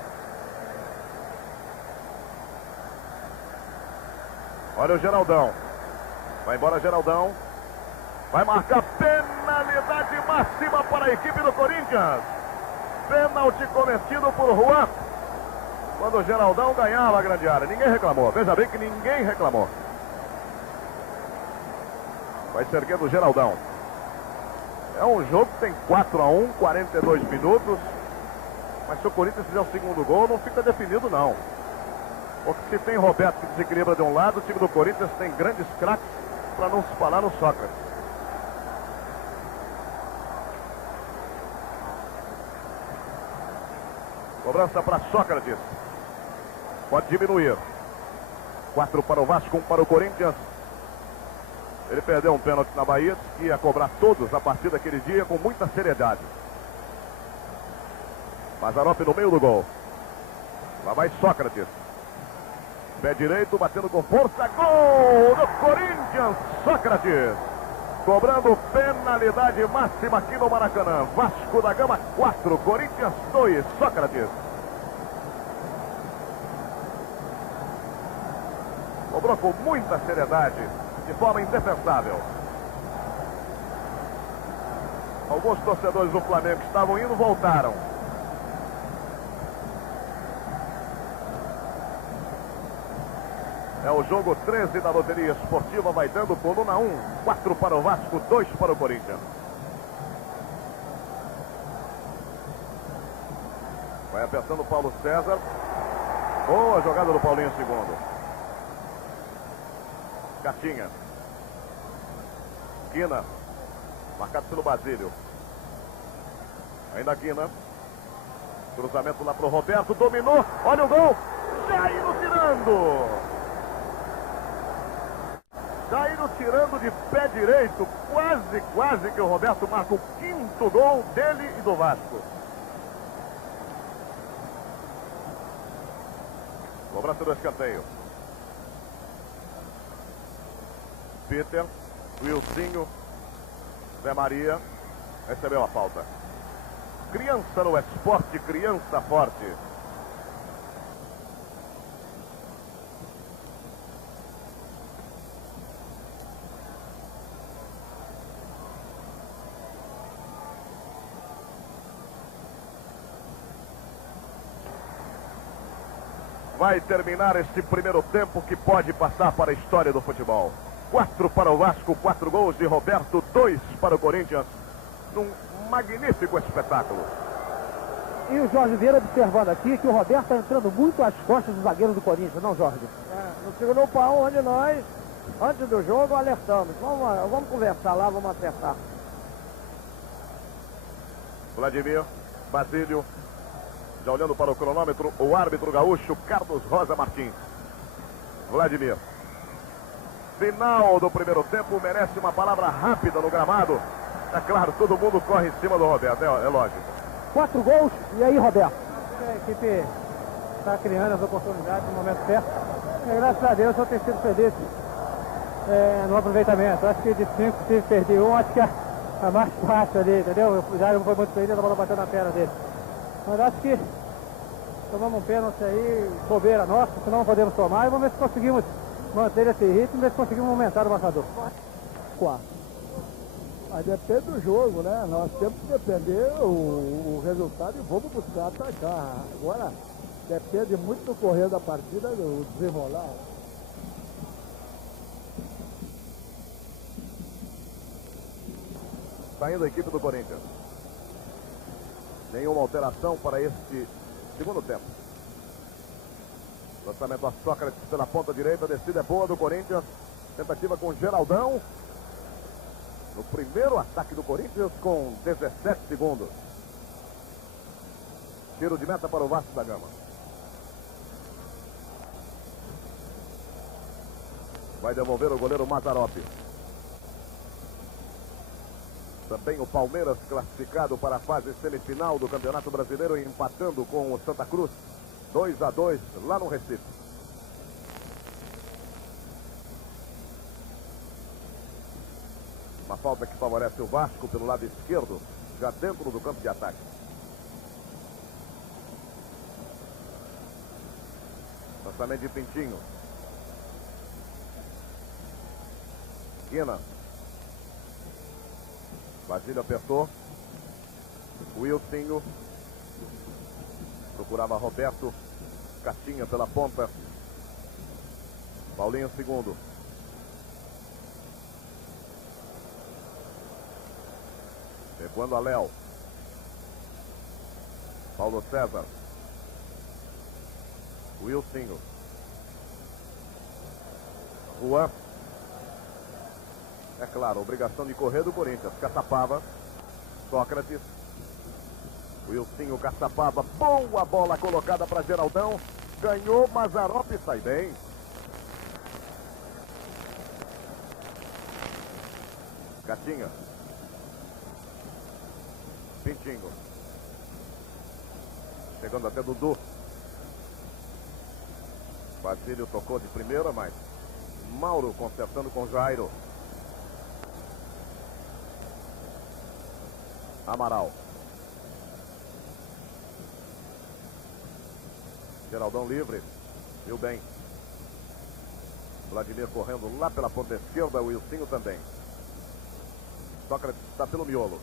Olha o Geraldão. Vai embora Geraldão. Vai marcar penalidade máxima para a equipe do Corinthians. Pênalti cometido por Juan. Quando o Geraldão ganhava a grande área. Ninguém reclamou. Veja bem que ninguém reclamou. Vai se erguendo o Geraldão. É um jogo que tem 4-1, 42 minutos. Mas se o Corinthians fizer o segundo gol, não fica definido não. Porque se tem Roberto que desequilibra de um lado, o time do Corinthians tem grandes craques para não se falar no Sócrates. Cobrança para Sócrates. Pode diminuir. 4 para o Vasco, 1 para o Corinthians. Ele perdeu um pênalti na Bahia, que ia cobrar todos a partir daquele dia com muita seriedade. Mazzaropi no meio do gol. Lá vai Sócrates. Pé direito, batendo com força. Gol do Corinthians. Sócrates. Cobrando penalidade máxima aqui no Maracanã. Vasco da Gama 4, Corinthians 2. Sócrates. Cobrou com muita seriedade, de forma indefensável. Alguns torcedores do Flamengo que estavam indo, voltaram. É o jogo 13 da loteria esportiva, vai dando coluna 1, 4 para o Vasco, 2 para o Corinthians. Vai apertando o Paulo César. Boa jogada do Paulinho segundo. Catinha. Quina. Marcado pelo Basílio. Ainda Quina. Cruzamento lá pro Roberto, dominou. Olha o gol. Jair tirando. Jair tirando de pé direito, quase que o Roberto marca o 5º gol dele e do Vasco. Cobrança do escanteio. Peter, Wilsinho, Zé Maria, recebeu a falta. Criança no esporte, criança forte. Vai terminar este primeiro tempo que pode passar para a história do futebol. 4 para o Vasco, 4 gols de Roberto, 2 para o Corinthians. Num magnífico espetáculo. E o Jorge Vieira observando aqui que o Roberto está entrando muito às costas do zagueiro do Corinthians, não, Jorge? No segundo pau, onde nós, antes do jogo, alertamos. Vamos conversar lá, vamos acertar. Vladimir, Basílio. Já olhando para o cronômetro, o árbitro gaúcho, Carlos Rosa Martins. Vladimir. Final do primeiro tempo, merece uma palavra rápida no gramado. É claro, todo mundo corre em cima do Roberto, é lógico. 4 gols, e aí, Roberto? A equipe está criando as oportunidades no momento certo. E, graças a Deus, eu tenho sido feliz no aproveitamento. Acho que de 5, se perder um, acho que é a mais fácil ali, entendeu? O Jair não foi muito feliz, a bola bateu na perna dele. Mas acho que tomamos um pênalti aí, bobeira nossa, senão não podemos tomar, e vamos ver se conseguimos manter esse ritmo, ver se conseguimos aumentar o marcador. 4. Aí depende do jogo, né? Nós temos que depender o resultado e vamos buscar atacar. Agora, depende muito do correr da partida, do desenrolar. Saindo a equipe do Corinthians. Nenhuma alteração para este segundo tempo. Lançamento a Sócrates pela ponta direita, descida é boa do Corinthians. Tentativa com Geraldão. No primeiro ataque do Corinthians com 17 segundos. Tiro de meta para o Vasco da Gama. Vai devolver o goleiro Mazzaropi. Também o Palmeiras classificado para a fase semifinal do Campeonato Brasileiro, empatando com o Santa Cruz. 2-2 lá no Recife. Uma falta que favorece o Vasco pelo lado esquerdo, já dentro do campo de ataque. Lançamento de Pintinho. Guina. Basílio apertou. Wilsinho. Procurava Roberto. Caixinha pela ponta. Paulinho segundo. Recuando a Léo. Paulo César. Wilsinho. Juan. É claro, obrigação de correr do Corinthians. Caçapava. Sócrates. Wilsinho, Caçapava. Boa bola colocada para Geraldão. Ganhou, Mazzaropi sai bem. Catinha. Pintinho. Chegando até Dudu. Basílio tocou de primeira, mas Mauro consertando com Jairo. Amaral. Geraldão livre. Viu bem. Vladimir correndo lá pela ponta esquerda. Wilsinho também. Sócrates está pelo miolo.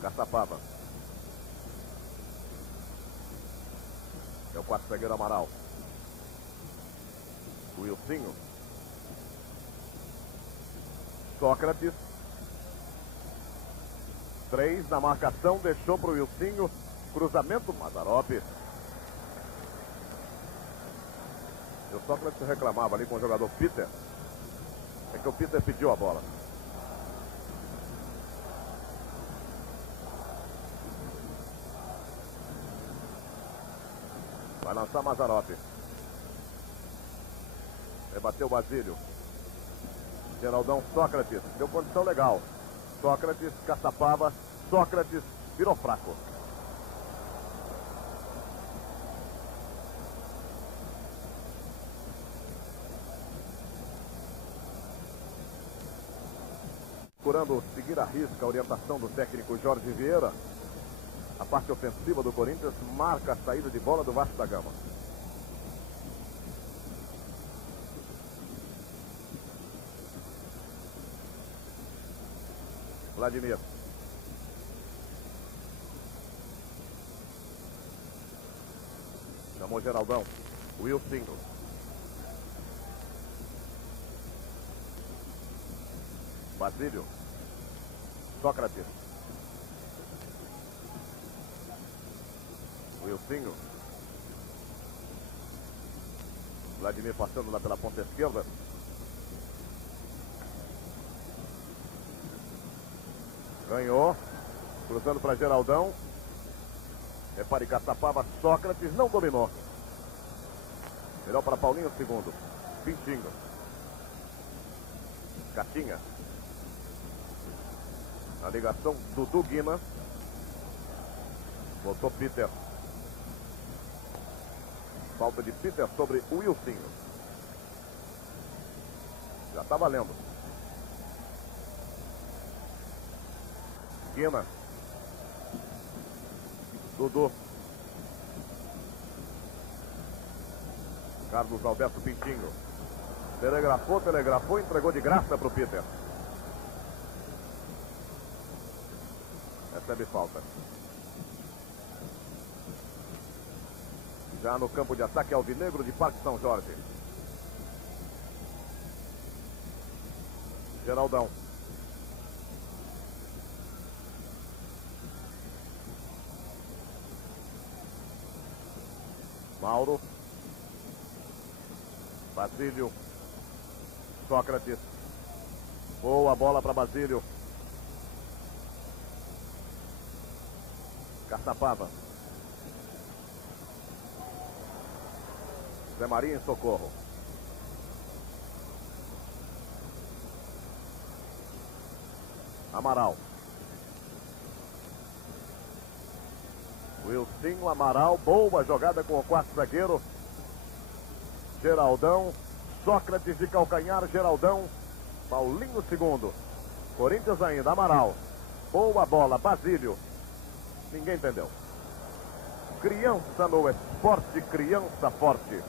Caçapava. É o quarto zagueiro Amaral. Wilsinho. Sócrates. 3 na marcação, deixou para o Wilsinho. Cruzamento, Mazzaropi. E o Sócrates reclamava ali com o jogador Peter. É que o Peter pediu a bola. Vai lançar Mazzaropi. Rebateu Basílio. Geraldão, Sócrates. Deu condição legal. Sócrates, Caçapava. Sócrates virou fraco. Procurando seguir a risca a orientação do técnico Jorge Vieira. A parte ofensiva do Corinthians marca a saída de bola do Vasco da Gama. Vladimir. Chamou Geraldão. Wilsinho. Basílio. Sócrates. Wilsinho. Vladimir passando lá pela ponta esquerda. Ganhou. Cruzando para Geraldão. Repare, Caçapava. Sócrates não dominou. Melhor para Paulinho segundo. Pintinho. Catinha. A ligação Dudu Guina. Voltou Peter. Falta de Peter sobre o Wilsinho. Já está valendo. Guina. Dudu. Carlos Alberto Pintinho. Telegrafou, entregou de graça para o Peter. Recebe falta. Já no campo de ataque alvinegro de Parque São Jorge. Geraldão. Mauro. Basílio. Sócrates. Boa bola para Basílio. Caçapava. Zé Maria em socorro. Amaral. Wilson, Amaral, boa jogada com o quarto zagueiro. Geraldão, Sócrates de calcanhar, Geraldão, Paulinho segundo. Corinthians ainda, Amaral. Boa bola, Basílio. Ninguém entendeu. Criança no esporte, criança forte.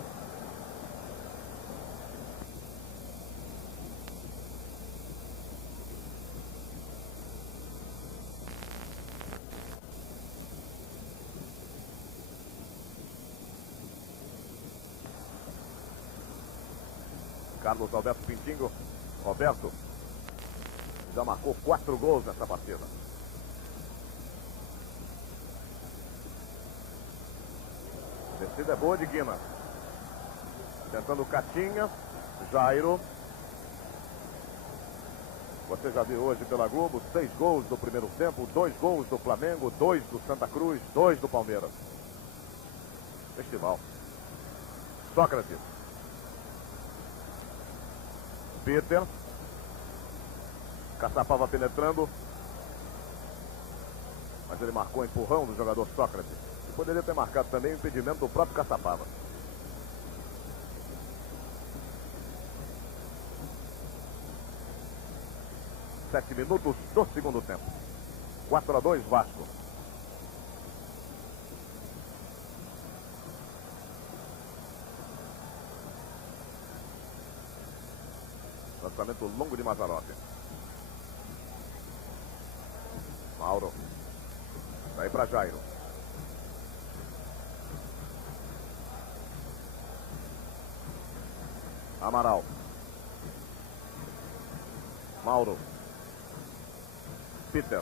Carlos Alberto Pintinho. Roberto já marcou 4 gols nessa partida. Descida é boa de Guina. Tentando Catinha. Jairo. Você já viu hoje pela Globo 6 gols do primeiro tempo, 2 gols do Flamengo, 2 do Santa Cruz, 2 do Palmeiras. Festival. Sócrates. Peter. Caçapava penetrando. Mas ele marcou empurrão do jogador Sócrates. E poderia ter marcado também o impedimento do próprio Caçapava. Sete minutos do segundo tempo. 4-2 Vasco. Lançamento longo de Mazzaropi. Mauro. Vai para Jairo. Amaral. Mauro. Peter.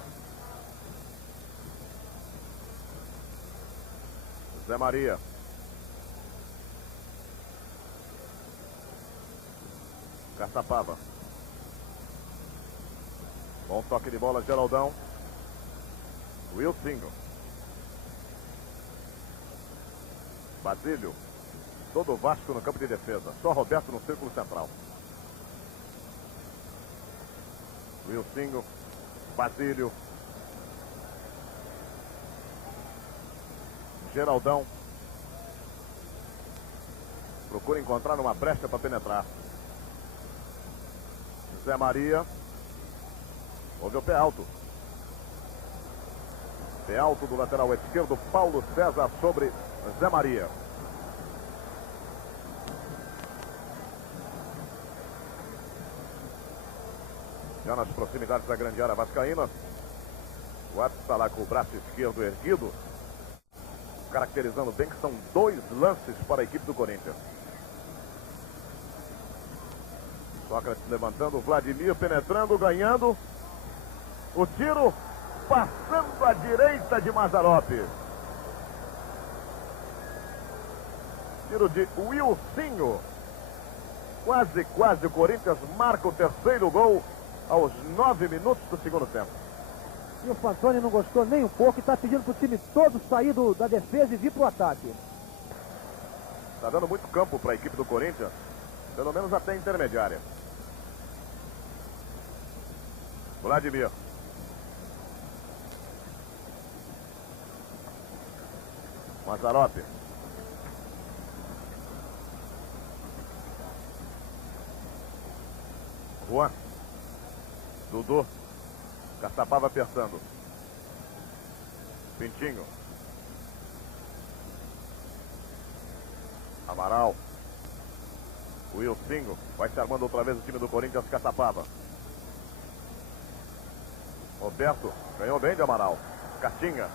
Zé Maria. Caçapava. Bom toque de bola, Geraldão. Wilson. Basílio. Todo o Vasco no campo de defesa. Só Roberto no círculo central. Wilson. Basílio. Geraldão. Procura encontrar uma brecha para penetrar. Zé Maria. Houve o pé alto. Pé alto do lateral esquerdo, Paulo César sobre Zé Maria. Já nas proximidades da grande área vascaína. O árbitro está lá com o braço esquerdo erguido, caracterizando bem que são 2 lances para a equipe do Corinthians. Sócrates levantando, Vladimir penetrando, ganhando. O tiro passando à direita de Mazzaropi. Tiro de Wilson. Quase o Corinthians marca o terceiro gol aos 9 minutos do segundo tempo. E o Fantoni não gostou nem um pouco e está pedindo para o time todo sair da defesa e vir para o ataque. Está dando muito campo para a equipe do Corinthians, pelo menos até a intermediária. Vladimir. Mazzaropi. Juan. Dudu. Caçapava apertando. Pintinho. Amaral. Wilson. Vai se armando outra vez o time do Corinthians. Caçapava. Roberto. Ganhou bem de Amaral. Catinha.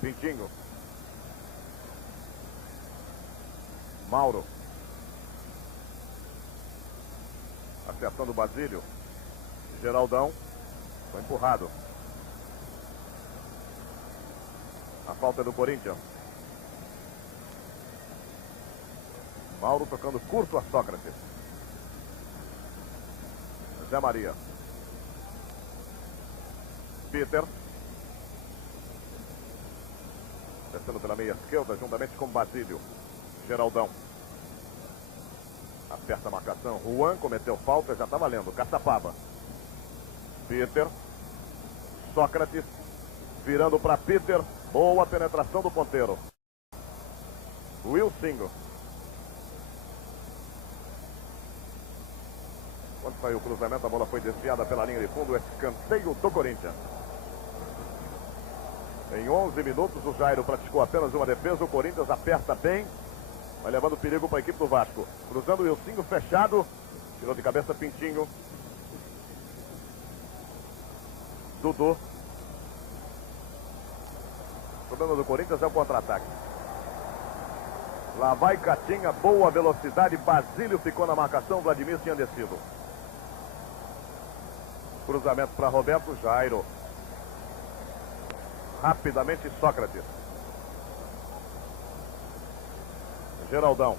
Pintinho. Mauro. Acertando o Basílio. Geraldão. Foi empurrado. A falta é do Corinthians. Mauro tocando curto a Sócrates. Zé Maria. Peter. Descendo pela meia esquerda, juntamente com Basílio. Geraldão. Aperta a marcação. Juan cometeu falta, já está valendo. Caçapava. Peter. Sócrates. Virando para Peter. Boa penetração do ponteiro. Wilsinho. Quando saiu o cruzamento, a bola foi desviada pela linha de fundo. Escanteio do Corinthians. Em 11 minutos, o Jairo praticou apenas uma defesa. O Corinthians aperta bem. Vai levando perigo para a equipe do Vasco. Cruzando o Wilsinho, fechado. Tirou de cabeça Pintinho. Dudu. O problema do Corinthians é o contra-ataque. Lá vai Catinha, boa velocidade. Basílio ficou na marcação. Vladimir tinha descido. Cruzamento para Roberto. Jairo. Rapidamente Sócrates. Geraldão.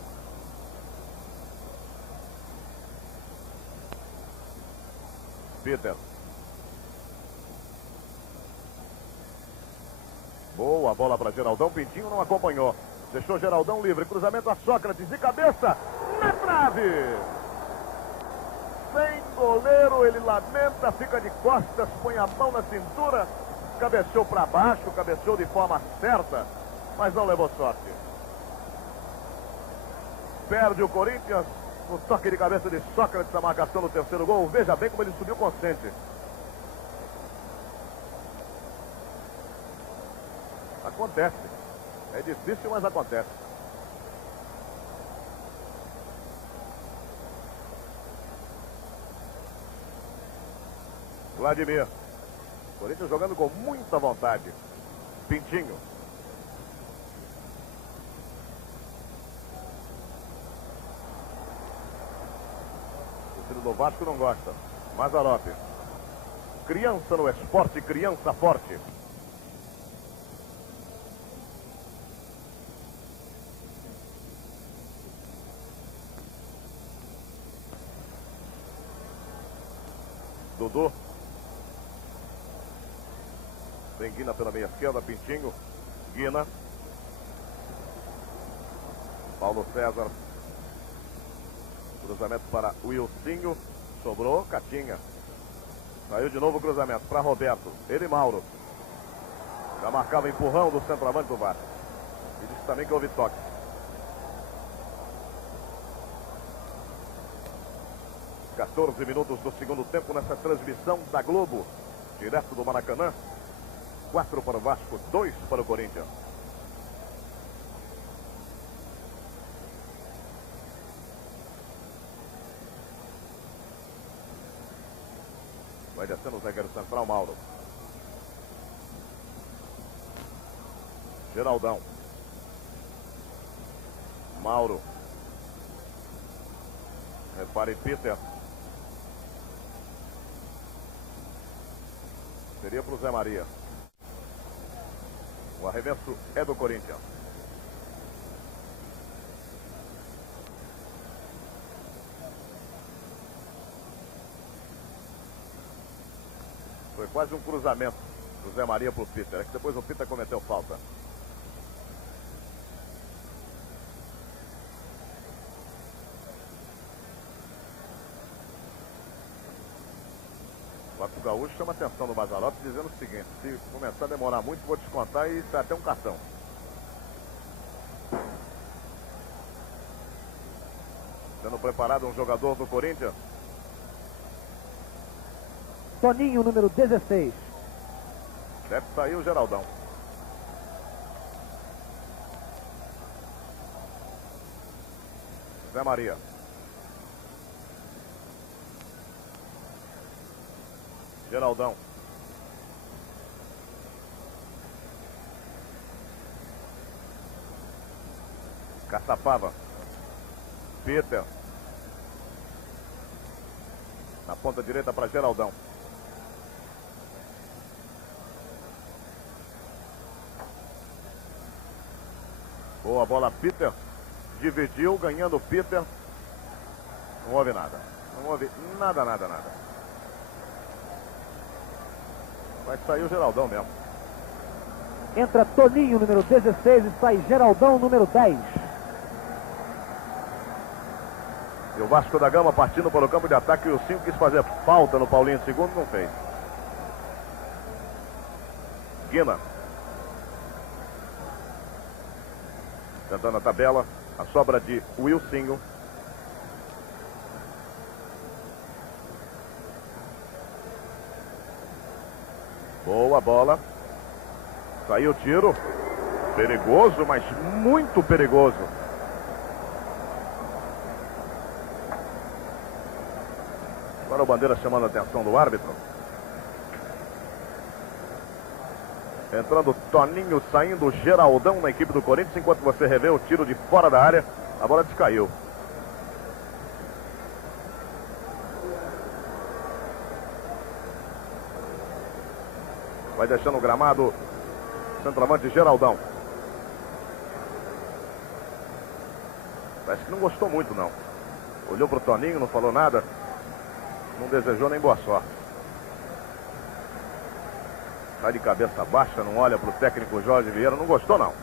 Peter. Boa bola para Geraldão. Pintinho não acompanhou. Deixou Geraldão livre. Cruzamento a Sócrates de cabeça. Na trave. Sem goleiro. Ele lamenta. Fica de costas. Põe a mão na cintura. Cabeceou para baixo. Cabeceou de forma certa. Mas não levou sorte. Perde o Corinthians. No toque de cabeça de Sócrates. A marcação do terceiro gol. Veja bem como ele subiu consciente. Acontece. É difícil, mas acontece. Vladimir. Corinthians jogando com muita vontade. Pintinho. O time do Vasco não gosta. Mazzaropi. Criança no esporte, criança forte. Dudu. Vem Guina pela meia esquerda, Pintinho. Guina. Paulo César. Cruzamento para Wilsinho. Sobrou Catinha. Saiu de novo o cruzamento para Roberto. Ele e Mauro. Já marcava empurrão do centroavante do Vasco. E disse também que houve toque. (14 minutos do segundo tempo nessa transmissão da Globo, direto do Maracanã. 4 para o Vasco, 2 para o Corinthians. Vai descendo o zagueiro central, Mauro. Geraldão. Mauro. Repare Peter. Seria para o Zé Maria. O arremesso é do Corinthians. Foi quase um cruzamento do Zé Maria para o Peter. É que depois o Peter cometeu falta. O Gaúcho chama a atenção do Mazzaropi dizendo o seguinte: se começar a demorar muito, vou descontar e sai até um cartão. Sendo preparado um jogador do Corinthians. Toninho, número 16. Deve sair o Geraldão. Zé Maria. Geraldão. Caçapava. Peter. Na ponta direita para Geraldão. Boa bola, Peter. Dividiu, ganhando Peter. Não houve nada. Não houve nada. Vai sair o Geraldão mesmo. Entra Toninho, número 16, e sai Geraldão, número 10. E o Vasco da Gama partindo pelo campo de ataque. E o Wilsinho quis fazer falta no Paulinho II, não fez. Guina. Tentando a tabela. A sobra de Wilsinho. Boa bola. Saiu o tiro. Perigoso, mas muito perigoso. Agora o Bandeira chamando a atenção do árbitro. Entrando Toninho, saindo Geraldão na equipe do Corinthians. Enquanto você revê o tiro de fora da área, a bola descaiu. Vai deixando o gramado centroavante Geraldão. Parece que não gostou muito, não. Olhou pro Toninho, não falou nada. Não desejou nem boa sorte. Sai de cabeça baixa, não olha pro técnico Jorge Vieira. Não gostou, não.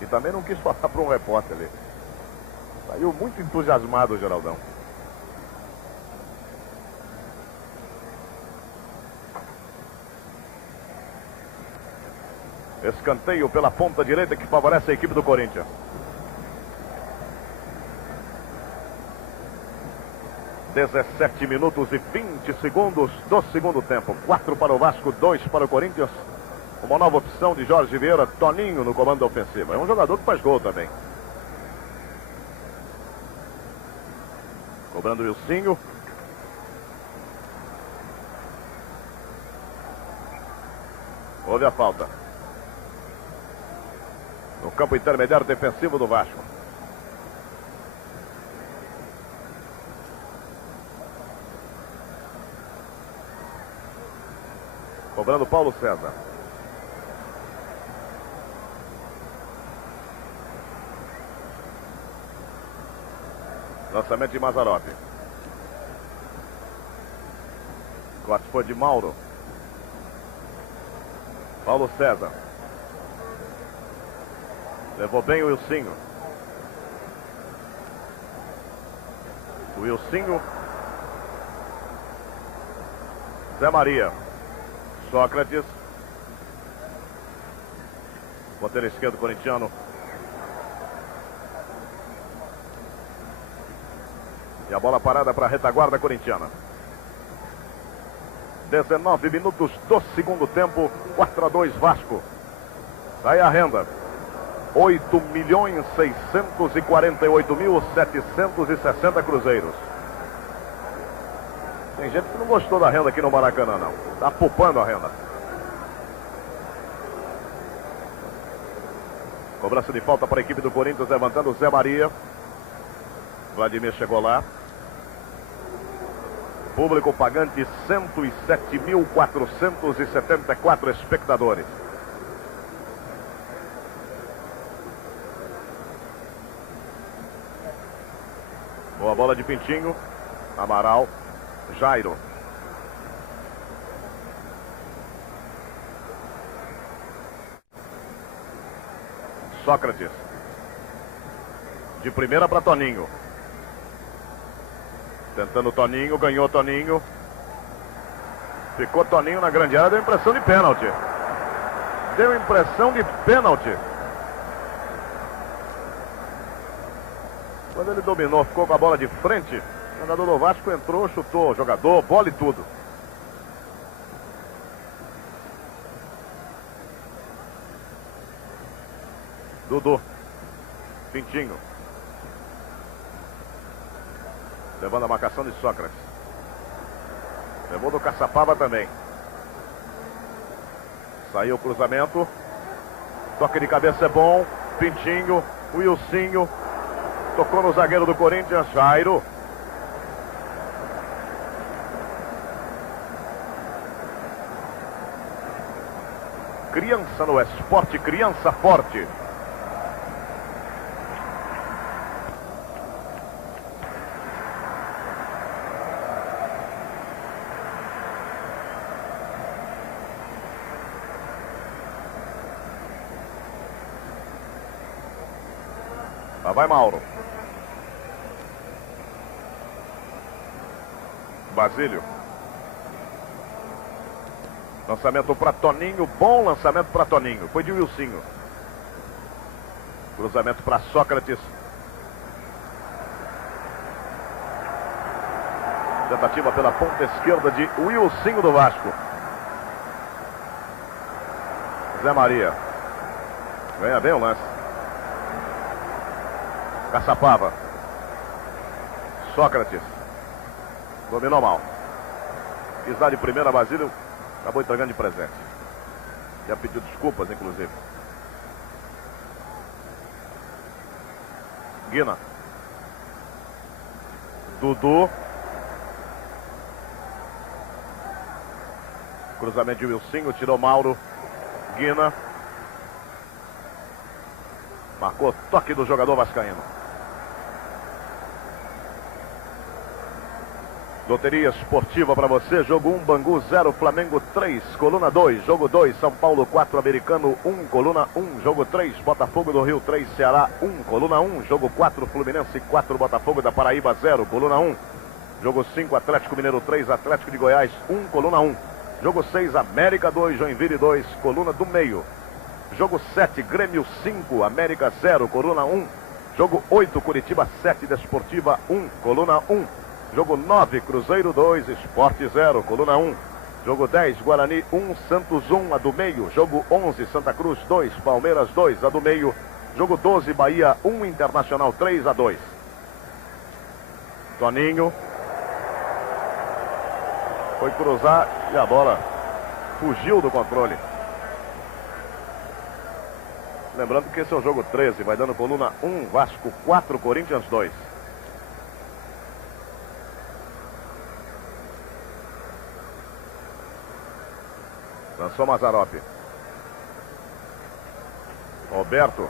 E também não quis falar para um repórter ali. Saiu muito entusiasmado o Geraldão. Escanteio pela ponta direita que favorece a equipe do Corinthians. (17 minutos e 20 segundos do segundo tempo. 4 para o Vasco, 2 para o Corinthians. Uma nova opção de Jorge Vieira, Toninho no comando ofensivo. É um jogador que faz gol também. Cobrando o Wilsinho. Houve a falta. No campo intermediário defensivo do Vasco. Cobrando Paulo César. Lançamento de Mazzaropi. Corte foi de Mauro. Paulo César. Levou bem o Wilsinho. O Wilsinho. Zé Maria. Sócrates. Ponteiro esquerdo corintiano. E a bola parada para a retaguarda corintiana. 19 minutos do segundo tempo. 4-2 Vasco. Sai a renda. 8.648.760 cruzeiros. Tem gente que não gostou da renda aqui no Maracanã, não. Tá poupando a renda. Cobrança de falta para a equipe do Corinthians, levantando o Zé Maria. Vladimir chegou lá. Público pagante, 107.474 espectadores. Boa bola de Pintinho. Amaral. Jairo. Sócrates. De primeira para Toninho. Tentando Toninho, ganhou Toninho. Ficou Toninho na grande área, deu impressão de pênalti. Deu impressão de pênalti. Quando ele dominou, ficou com a bola de frente. O jogador do Vasco entrou, chutou o jogador, bola e tudo. Dudu. Pintinho. Levando a marcação de Sócrates. Levou do Caçapava também. Saiu o cruzamento. Toque de cabeça é bom. Pintinho. Wilsinho. Tocou no zagueiro do Corinthians. Jairo. Criança no esporte, criança forte. vai Mauro. Basílio. Lançamento para Toninho, bom lançamento para Toninho. Foi de Wilsinho. Cruzamento para Sócrates. Tentativa pela ponta esquerda de Wilsinho do Vasco. Zé Maria. Ganha bem o lance. Caçapava. Sócrates. Dominou mal. Quis dar de primeira, Basílio acabou entregando de presente. Já pediu desculpas, inclusive. Guina. Dudu. Cruzamento de Wilsinho, tirou Mauro. Guina. Marcou toque do jogador vascaíno. Loteria esportiva para você. Jogo 1, Bangu 0, Flamengo 3, coluna 2. Jogo 2, São Paulo 4, Americano 1, coluna 1. Jogo 3, Botafogo do Rio 3, Ceará 1, coluna 1. Jogo 4, Fluminense 4, Botafogo da Paraíba 0, coluna 1. Jogo 5, Atlético Mineiro 3, Atlético de Goiás 1, coluna 1. Jogo 6, América 2, Joinville 2, coluna do meio. Jogo 7, Grêmio 5, América 0, coluna 1. Jogo 8, Curitiba 7, Desportiva 1, coluna 1. Jogo 9, Cruzeiro 2, Esporte 0, coluna 1. Jogo 10, Guarani 1, Santos 1, a do meio. Jogo 11, Santa Cruz 2, Palmeiras 2, a do meio. Jogo 12, Bahia 1, Internacional 3, a 2. Toninho. Foi cruzar e a bola fugiu do controle. Lembrando que esse é o jogo 13, vai dando coluna 1, Vasco 4, Corinthians 2. Lançou Mazzaropi. Roberto.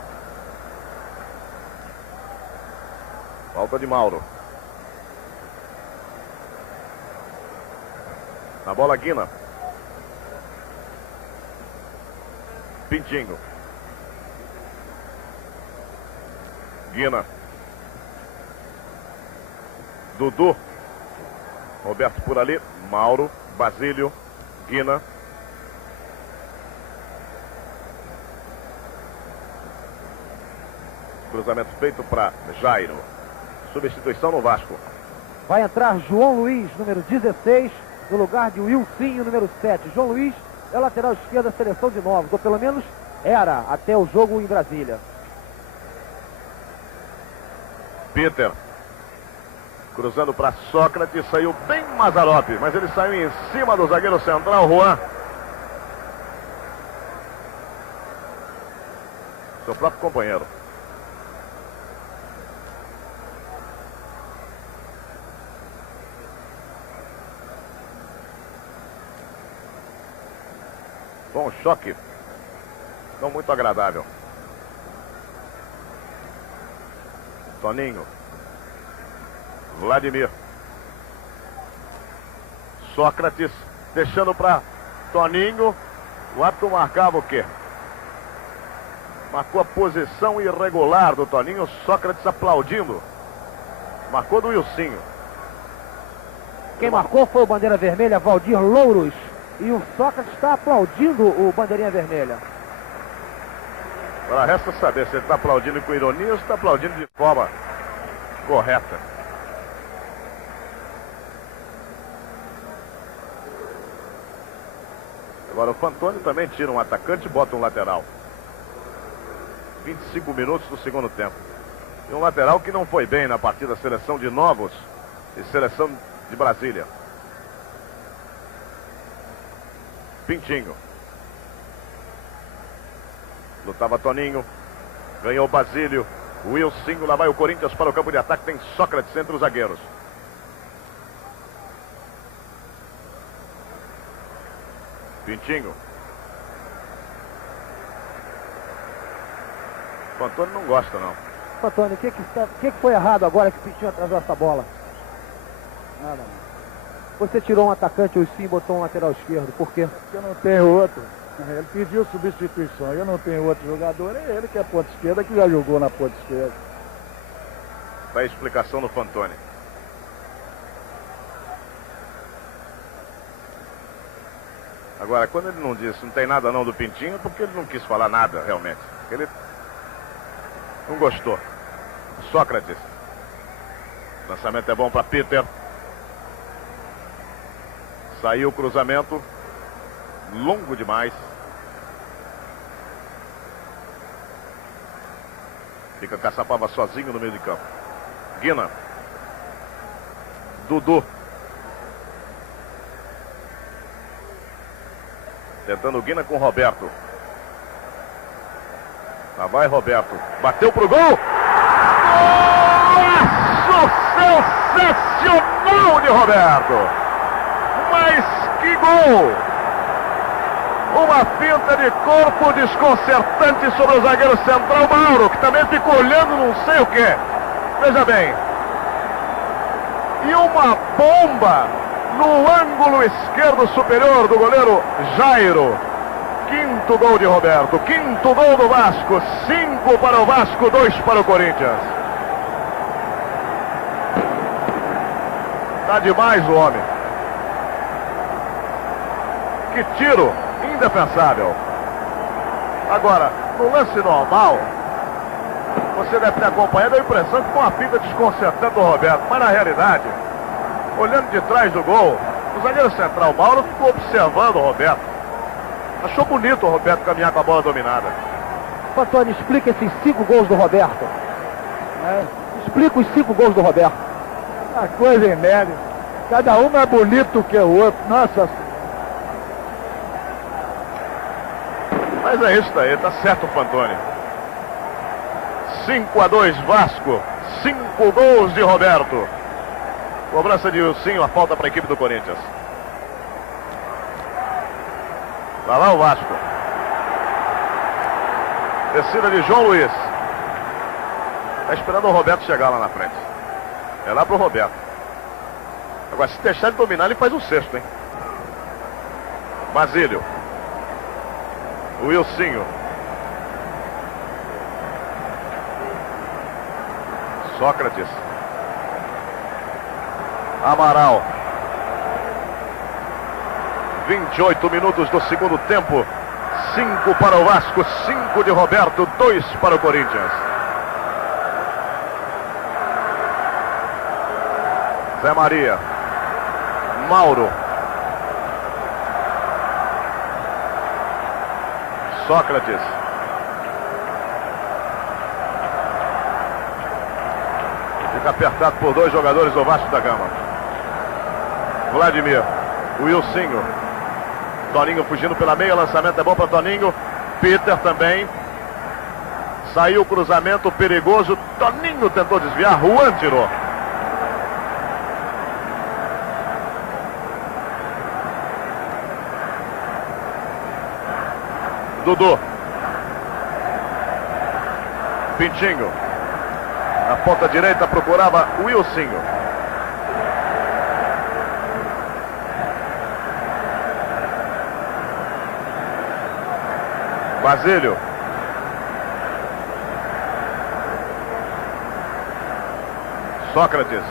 Falta de Mauro. Na bola, Guina. Pintinho. Guina. Dudu. Roberto por ali. Mauro. Basílio. Guina. Cruzamento feito para Jairo. Substituição no Vasco. Vai entrar João Luiz, número 16, no lugar de Wilsinho, número 7. João Luiz é o lateral esquerdo da seleção de novos, ou pelo menos era até o jogo em Brasília. Peter. Cruzando para Sócrates, saiu bem Mazzaropi, mas ele saiu em cima do zagueiro central, Juan. Seu próprio companheiro. Bom choque. Não muito agradável. Toninho. Vladimir. Sócrates. Deixando para Toninho. O árbitro marcava o quê? Marcou a posição irregular do Toninho. Sócrates aplaudindo. Marcou do Wilsinho. Quem marcou foi o bandeira vermelha, Valdir Louros. E o Sócrates está aplaudindo o bandeirinha vermelha. Agora resta saber se ele está aplaudindo com ironia ou se está aplaudindo de forma correta. Agora o Fantoni também tira um atacante e bota um lateral. 25 minutos do segundo tempo. E um lateral que não foi bem na partida da seleção de Novos e seleção de Brasília. Pintinho. Lutava Toninho. Ganhou Basílio. Wilsinho. Lá vai o Corinthians para o campo de ataque. Tem Sócrates entre os zagueiros. Pintinho. O Antônio não gosta, não. Antônio, o que foi errado agora que o Pintinho atrasou essa bola? Nada, não. Você tirou um atacante, o Sim, e botou um lateral esquerdo. Por quê? Porque eu não tenho outro. Ele pediu substituição. Eu não tenho outro jogador. É ele que é ponta esquerda, que já jogou na ponta esquerda. Tá a explicação no Fantoni. Agora, quando ele não disse não tem nada não do Pintinho, é porque ele não quis falar nada realmente. Ele não gostou. Sócrates. Lançamento é bom para Peter. Saiu o cruzamento. Longo demais. Fica Caçapava sozinho no meio de campo. Guina. Dudu. Tentando Guina com Roberto. Lá vai Roberto. Bateu pro gol. Golaço sensacional de Roberto. Mas que gol! Uma finta de corpo desconcertante sobre o zagueiro central Mauro, que também ficou olhando não sei o que. Veja bem. E uma bomba no ângulo esquerdo superior do goleiro Jairo. Quinto gol de Roberto, quinto gol do Vasco. 5 para o Vasco, 2 para o Corinthians. Tá demais o homem. Que tiro indefensável. Agora, no lance normal, você deve ter acompanhado a impressão que foi uma finta desconcertante do Roberto. Mas na realidade, olhando de trás do gol, o zagueiro central Mauro ficou observando o Roberto. Achou bonito o Roberto caminhar com a bola dominada. Fantoni, explica esses 5 gols do Roberto. Explica os 5 gols do Roberto. Uma coisa inédita. Cada um é bonito que o outro. Nossa. Mas é isso daí, tá certo o Fantoni. 5-2 Vasco. 5 gols de Roberto. Cobrança de Ilcinho, a falta para a equipe do Corinthians. Vai lá o Vasco. Descida de João Luiz. Está esperando o Roberto chegar lá na frente. É lá pro Roberto. Agora, se deixar ele dominar, ele faz um sexto, hein? Basílio. O Ilcinho. Sócrates. Amaral. 28 minutos do segundo tempo. 5 para o Vasco, 5 de Roberto, 2 para o Corinthians. Zé Maria. Mauro. Sócrates. Fica apertado por 2 jogadores do Vasco da Gama. Vladimir. Wilsinho. Toninho fugindo pela meia. Lançamento é bom para Toninho. Peter também. Saiu o cruzamento perigoso. Toninho tentou desviar. Juan tirou. Dudu. Pintinho. Na ponta direita procurava o Wilsinho. Basílio. Sócrates.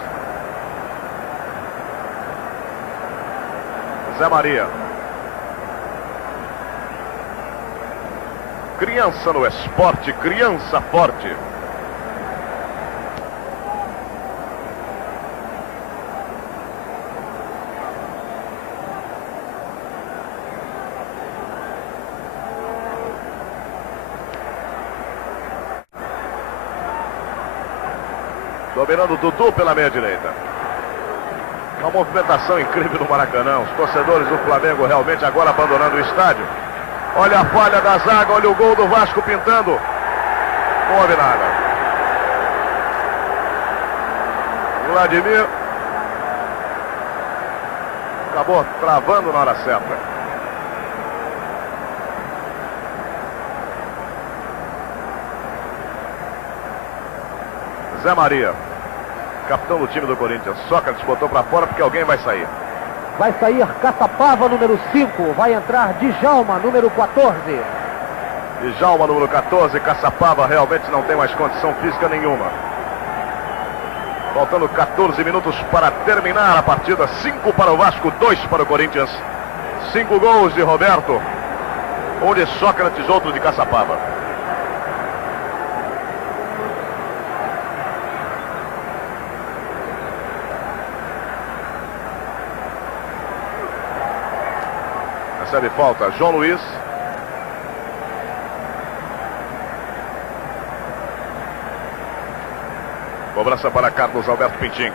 Zé Maria. Criança no esporte, criança forte. Dominando o Dudu pela meia direita. Uma movimentação incrível no Maracanã. Os torcedores do Flamengo realmente agora abandonando o estádio. Olha a falha da zaga, olha o gol do Vasco pintando. Não houve nada. Vladimir acabou travando na hora certa. Zé Maria, capitão do time do Corinthians. Sócrates botou para fora porque alguém vai sair. Vai sair Caçapava, número 5. Vai entrar Djalma, número 14. Djalma, número 14. Caçapava realmente não tem mais condição física nenhuma. Faltando 14 minutos para terminar a partida. 5 para o Vasco, 2 para o Corinthians. 5 gols de Roberto. Um de Sócrates, outro de Caçapava. Recebe falta João Luiz. Cobrança para Carlos Alberto Pintinho.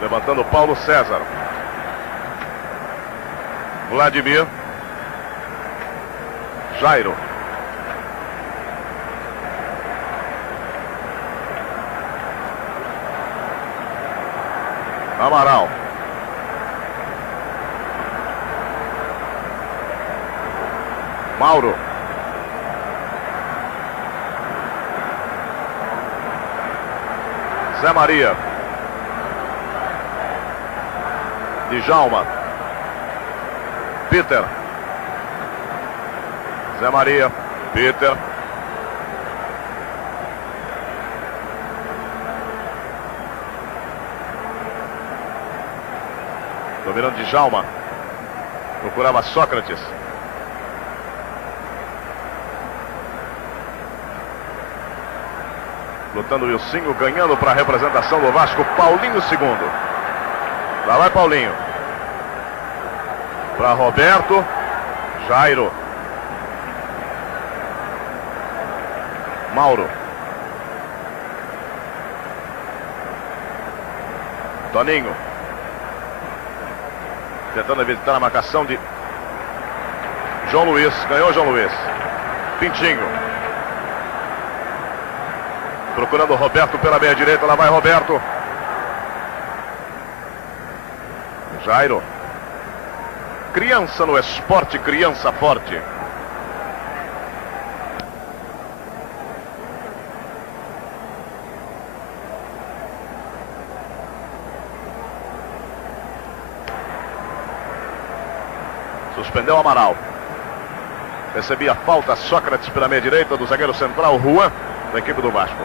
Levantando Paulo César. Vladimir. Jairo. Amaral. Mauro. Zé Maria. Djalma. Peter. Zé Maria. Peter. Dominando Djalma. Procurava Sócrates. Lutando o Wilsinho, ganhando para a representação do Vasco, Paulinho segundo. Lá vai Paulinho. Para Roberto. Jairo. Mauro. Toninho. Tentando evitar a marcação de João Luiz. Ganhou João Luiz. Pintinho. Procurando o Roberto pela meia direita. Lá vai Roberto. Jairo. Criança no esporte, criança forte. Suspendeu Amaral. Recebia falta Sócrates pela meia direita do zagueiro central Juan, da equipe do Vasco.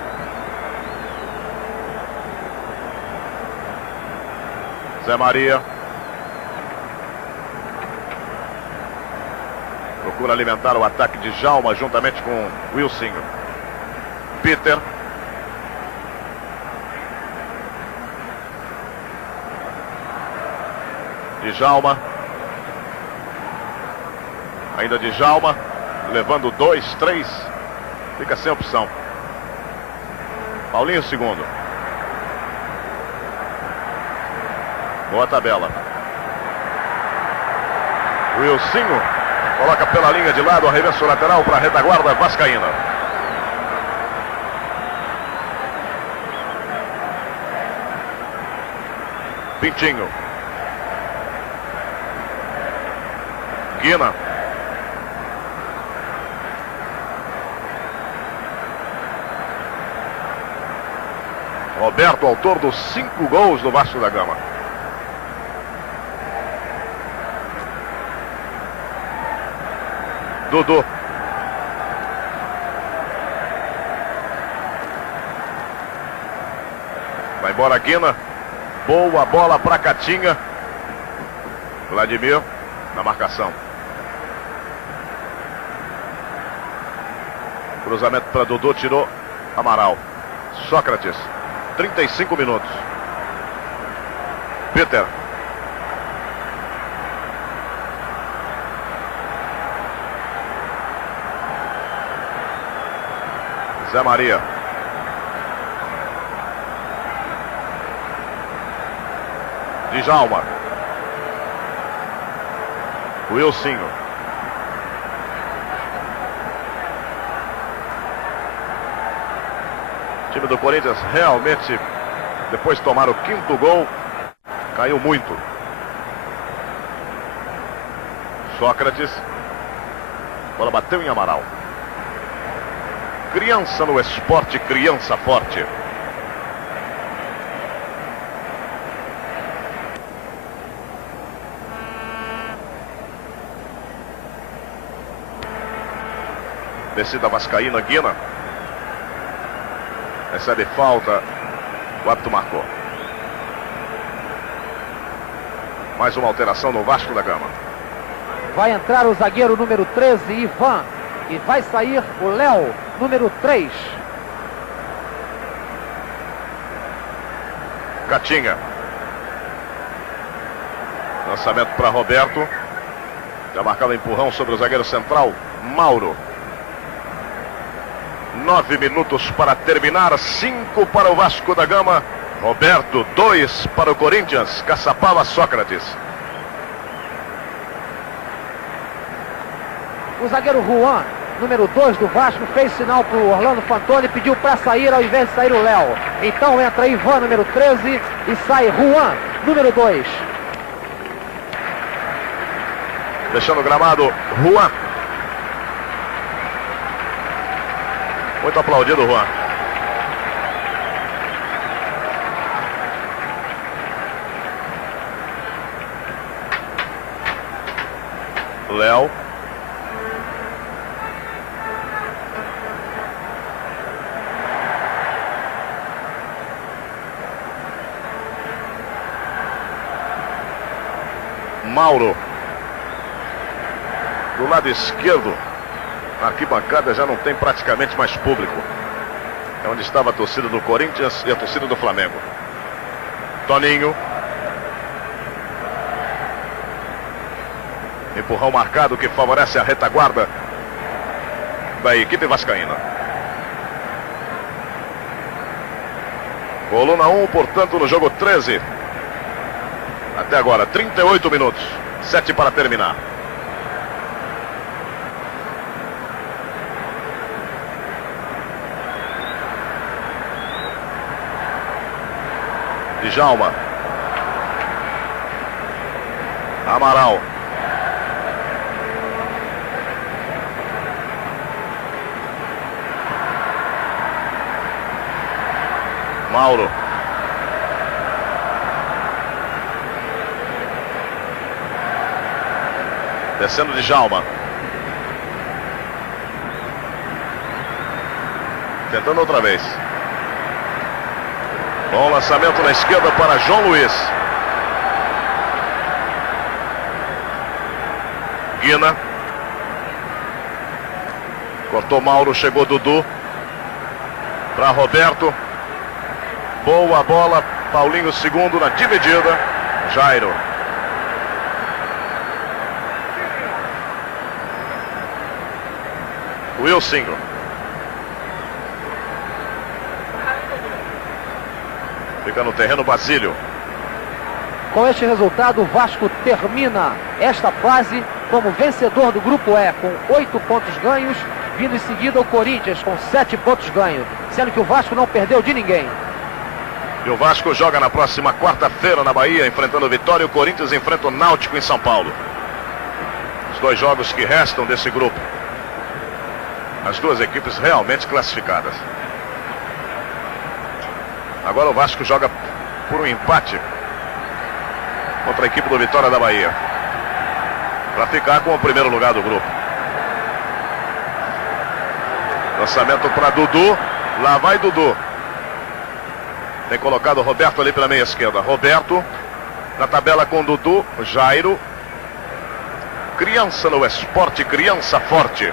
Zé Maria. Procura alimentar o ataque de Djalma juntamente com Wilsinho. Peter. Djalma. Ainda Djalma. Levando 2, 3. Fica sem opção. Paulinho segundo. Boa tabela. Wilsinho coloca pela linha de lado, arremesso lateral para a retaguarda vascaína. Pintinho. Guina. Roberto, autor dos 5 gols do Vasco da Gama. Dudu. Vai embora Guina. Boa bola para Catinha. Vladimir na marcação. Cruzamento para Dudu, tirou Amaral. Sócrates. 35 minutos. Peter. Zé Maria. Djalma. Wilsinho. O time do Corinthians realmente, depois de tomar o 5º gol, caiu muito. Sócrates. A bola bateu em Amaral. Criança no esporte, criança forte. Descida vascaína, Guina. Recebe falta. O árbitro marcou. Mais uma alteração no Vasco da Gama. Vai entrar o zagueiro número 13, Ivan. E vai sair o Léo, número 3. Catinga. Lançamento para Roberto. Já marcado empurrão sobre o zagueiro central, Mauro. 9 minutos para terminar. 5 para o Vasco da Gama. Roberto, 2 para o Corinthians. Caçapava, Sócrates. O zagueiro Juan, número 2 do Vasco, fez sinal para o Orlando Fantoni, pediu para sair ao invés de sair o Léo. Então entra Ivan, número 13, e sai Juan, número 2. Deixando o gramado, Juan. Muito aplaudido, Juan. Léo. Mauro. Do lado esquerdo, a arquibancada já não tem praticamente mais público. É onde estava a torcida do Corinthians e a torcida do Flamengo. Toninho. Empurrão marcado que favorece a retaguarda da equipe vascaína. Coluna 1, portanto, no jogo 13. Até agora, 38 minutos. 7 para terminar. Djalma. Amaral. Mauro. Descendo Djalma. Tentando outra vez. Bom lançamento na esquerda para João Luiz. Guina. Cortou Mauro, chegou Dudu. Para Roberto. Boa bola. Paulinho segundo na dividida. Jairo. Wilson. Fica no terreno Basílio. Com este resultado, o Vasco termina esta fase como vencedor do Grupo E, com 8 pontos ganhos, vindo em seguida o Corinthians com 7 pontos ganhos, sendo que o Vasco não perdeu de ninguém. E o Vasco joga na próxima quarta-feira na Bahia, enfrentando o Vitória, e o Corinthians enfrenta o Náutico em São Paulo. Os dois jogos que restam desse grupo. As duas equipes realmente classificadas. Agora o Vasco joga por um empate contra a equipe do Vitória da Bahia, para ficar com o primeiro lugar do grupo. Lançamento para Dudu. Lá vai Dudu. Tem colocado o Roberto ali pela meia esquerda. Roberto na tabela com Dudu. Jairo. Criança no esporte, criança forte.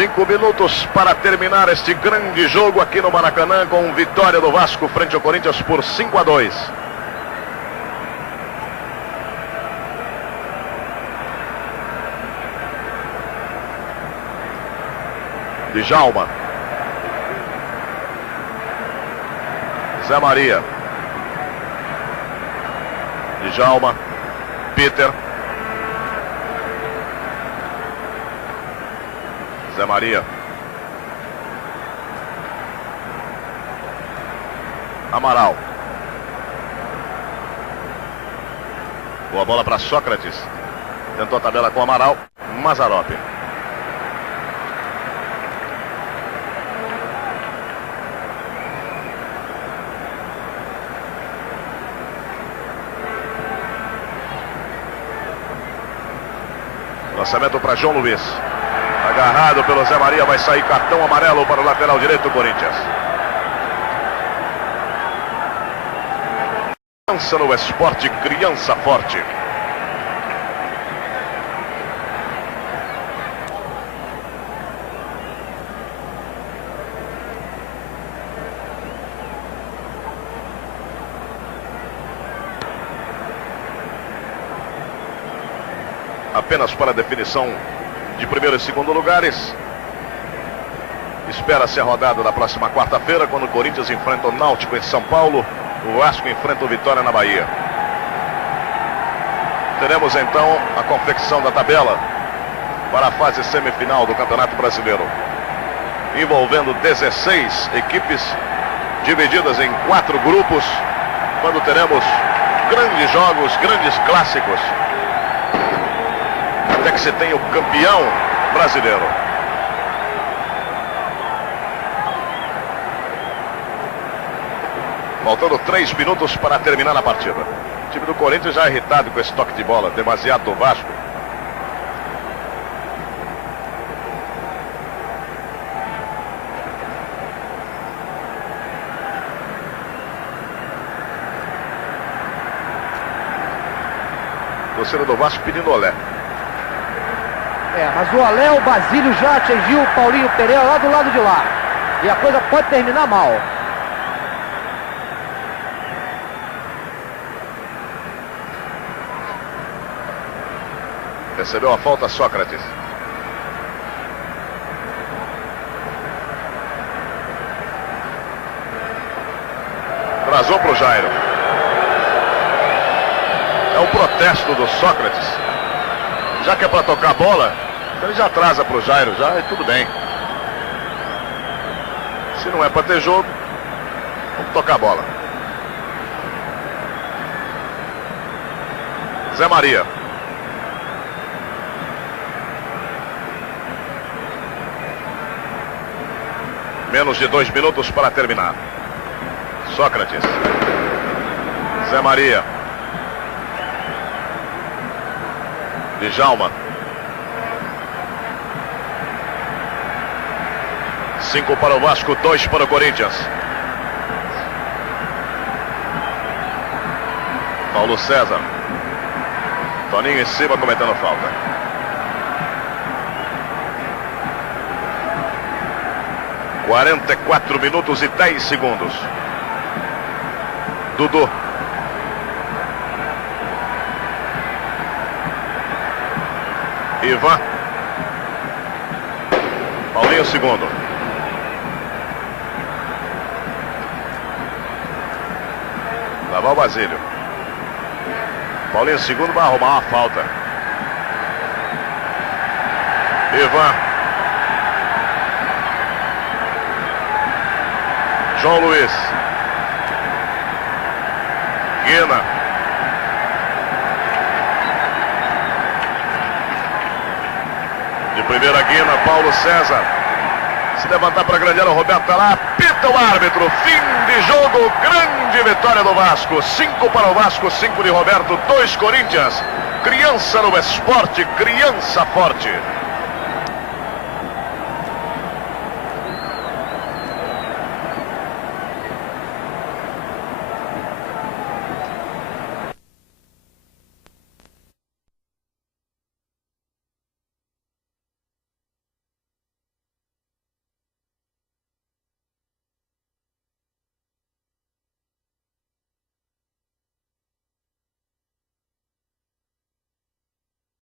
Cinco minutos para terminar este grande jogo aqui no Maracanã, com vitória do Vasco frente ao Corinthians por 5-2. Djalma. Zé Maria. Djalma. Peter. Zé Maria. Amaral. Boa bola para Sócrates. Tentou a tabela com Amaral. Mazzaropi. Lançamento para João Luiz. Agarrado pelo Zé Maria, vai sair cartão amarelo para o lateral direito do Corinthians. Criança no esporte, criança forte. Apenas para a definição de primeiro e segundo lugares. Espera-se a rodada da próxima quarta-feira, quando o Corinthians enfrenta o Náutico em São Paulo, o Vasco enfrenta o Vitória na Bahia. Teremos então a confecção da tabela para a fase semifinal do Campeonato Brasileiro, envolvendo 16 equipes divididas em 4 grupos, quando teremos grandes jogos, grandes clássicos, até que se tenha o campeão brasileiro. Faltando 3 minutos para terminar a partida. O time do Corinthians já irritado com esse toque de bola, demasiado do Vasco. Torcida do Vasco pedindo olé. Mas o olé, o Basílio já atingiu o Paulinho Pereira lá do lado de lá. E a coisa pode terminar mal. Recebeu a falta Sócrates. Trazou para o Jairo. É o protesto do Sócrates. Já que é para tocar a bola, ele já atrasa para o Jairo, já e tudo bem. Se não é para ter jogo, vamos tocar a bola. Zé Maria. Menos de 2 minutos para terminar. Sócrates. Zé Maria. Djalma. 5 para o Vasco, 2 para o Corinthians. Paulo César. Toninho em cima cometendo falta. – 44 minutos e 10 segundos. Dudu. Ivan. Paulinho segundo. Lá vai o Basílio. Paulinho segundo vai arrumar uma falta. Ivan. João Luiz. Guina. De primeira Guina, Paulo César. Se levantar para a grande área, o Roberto está lá. Apita o árbitro. Fim de jogo. Grande vitória do Vasco. 5 para o Vasco, 5 de Roberto, 2 Corinthians. Criança no esporte, criança forte.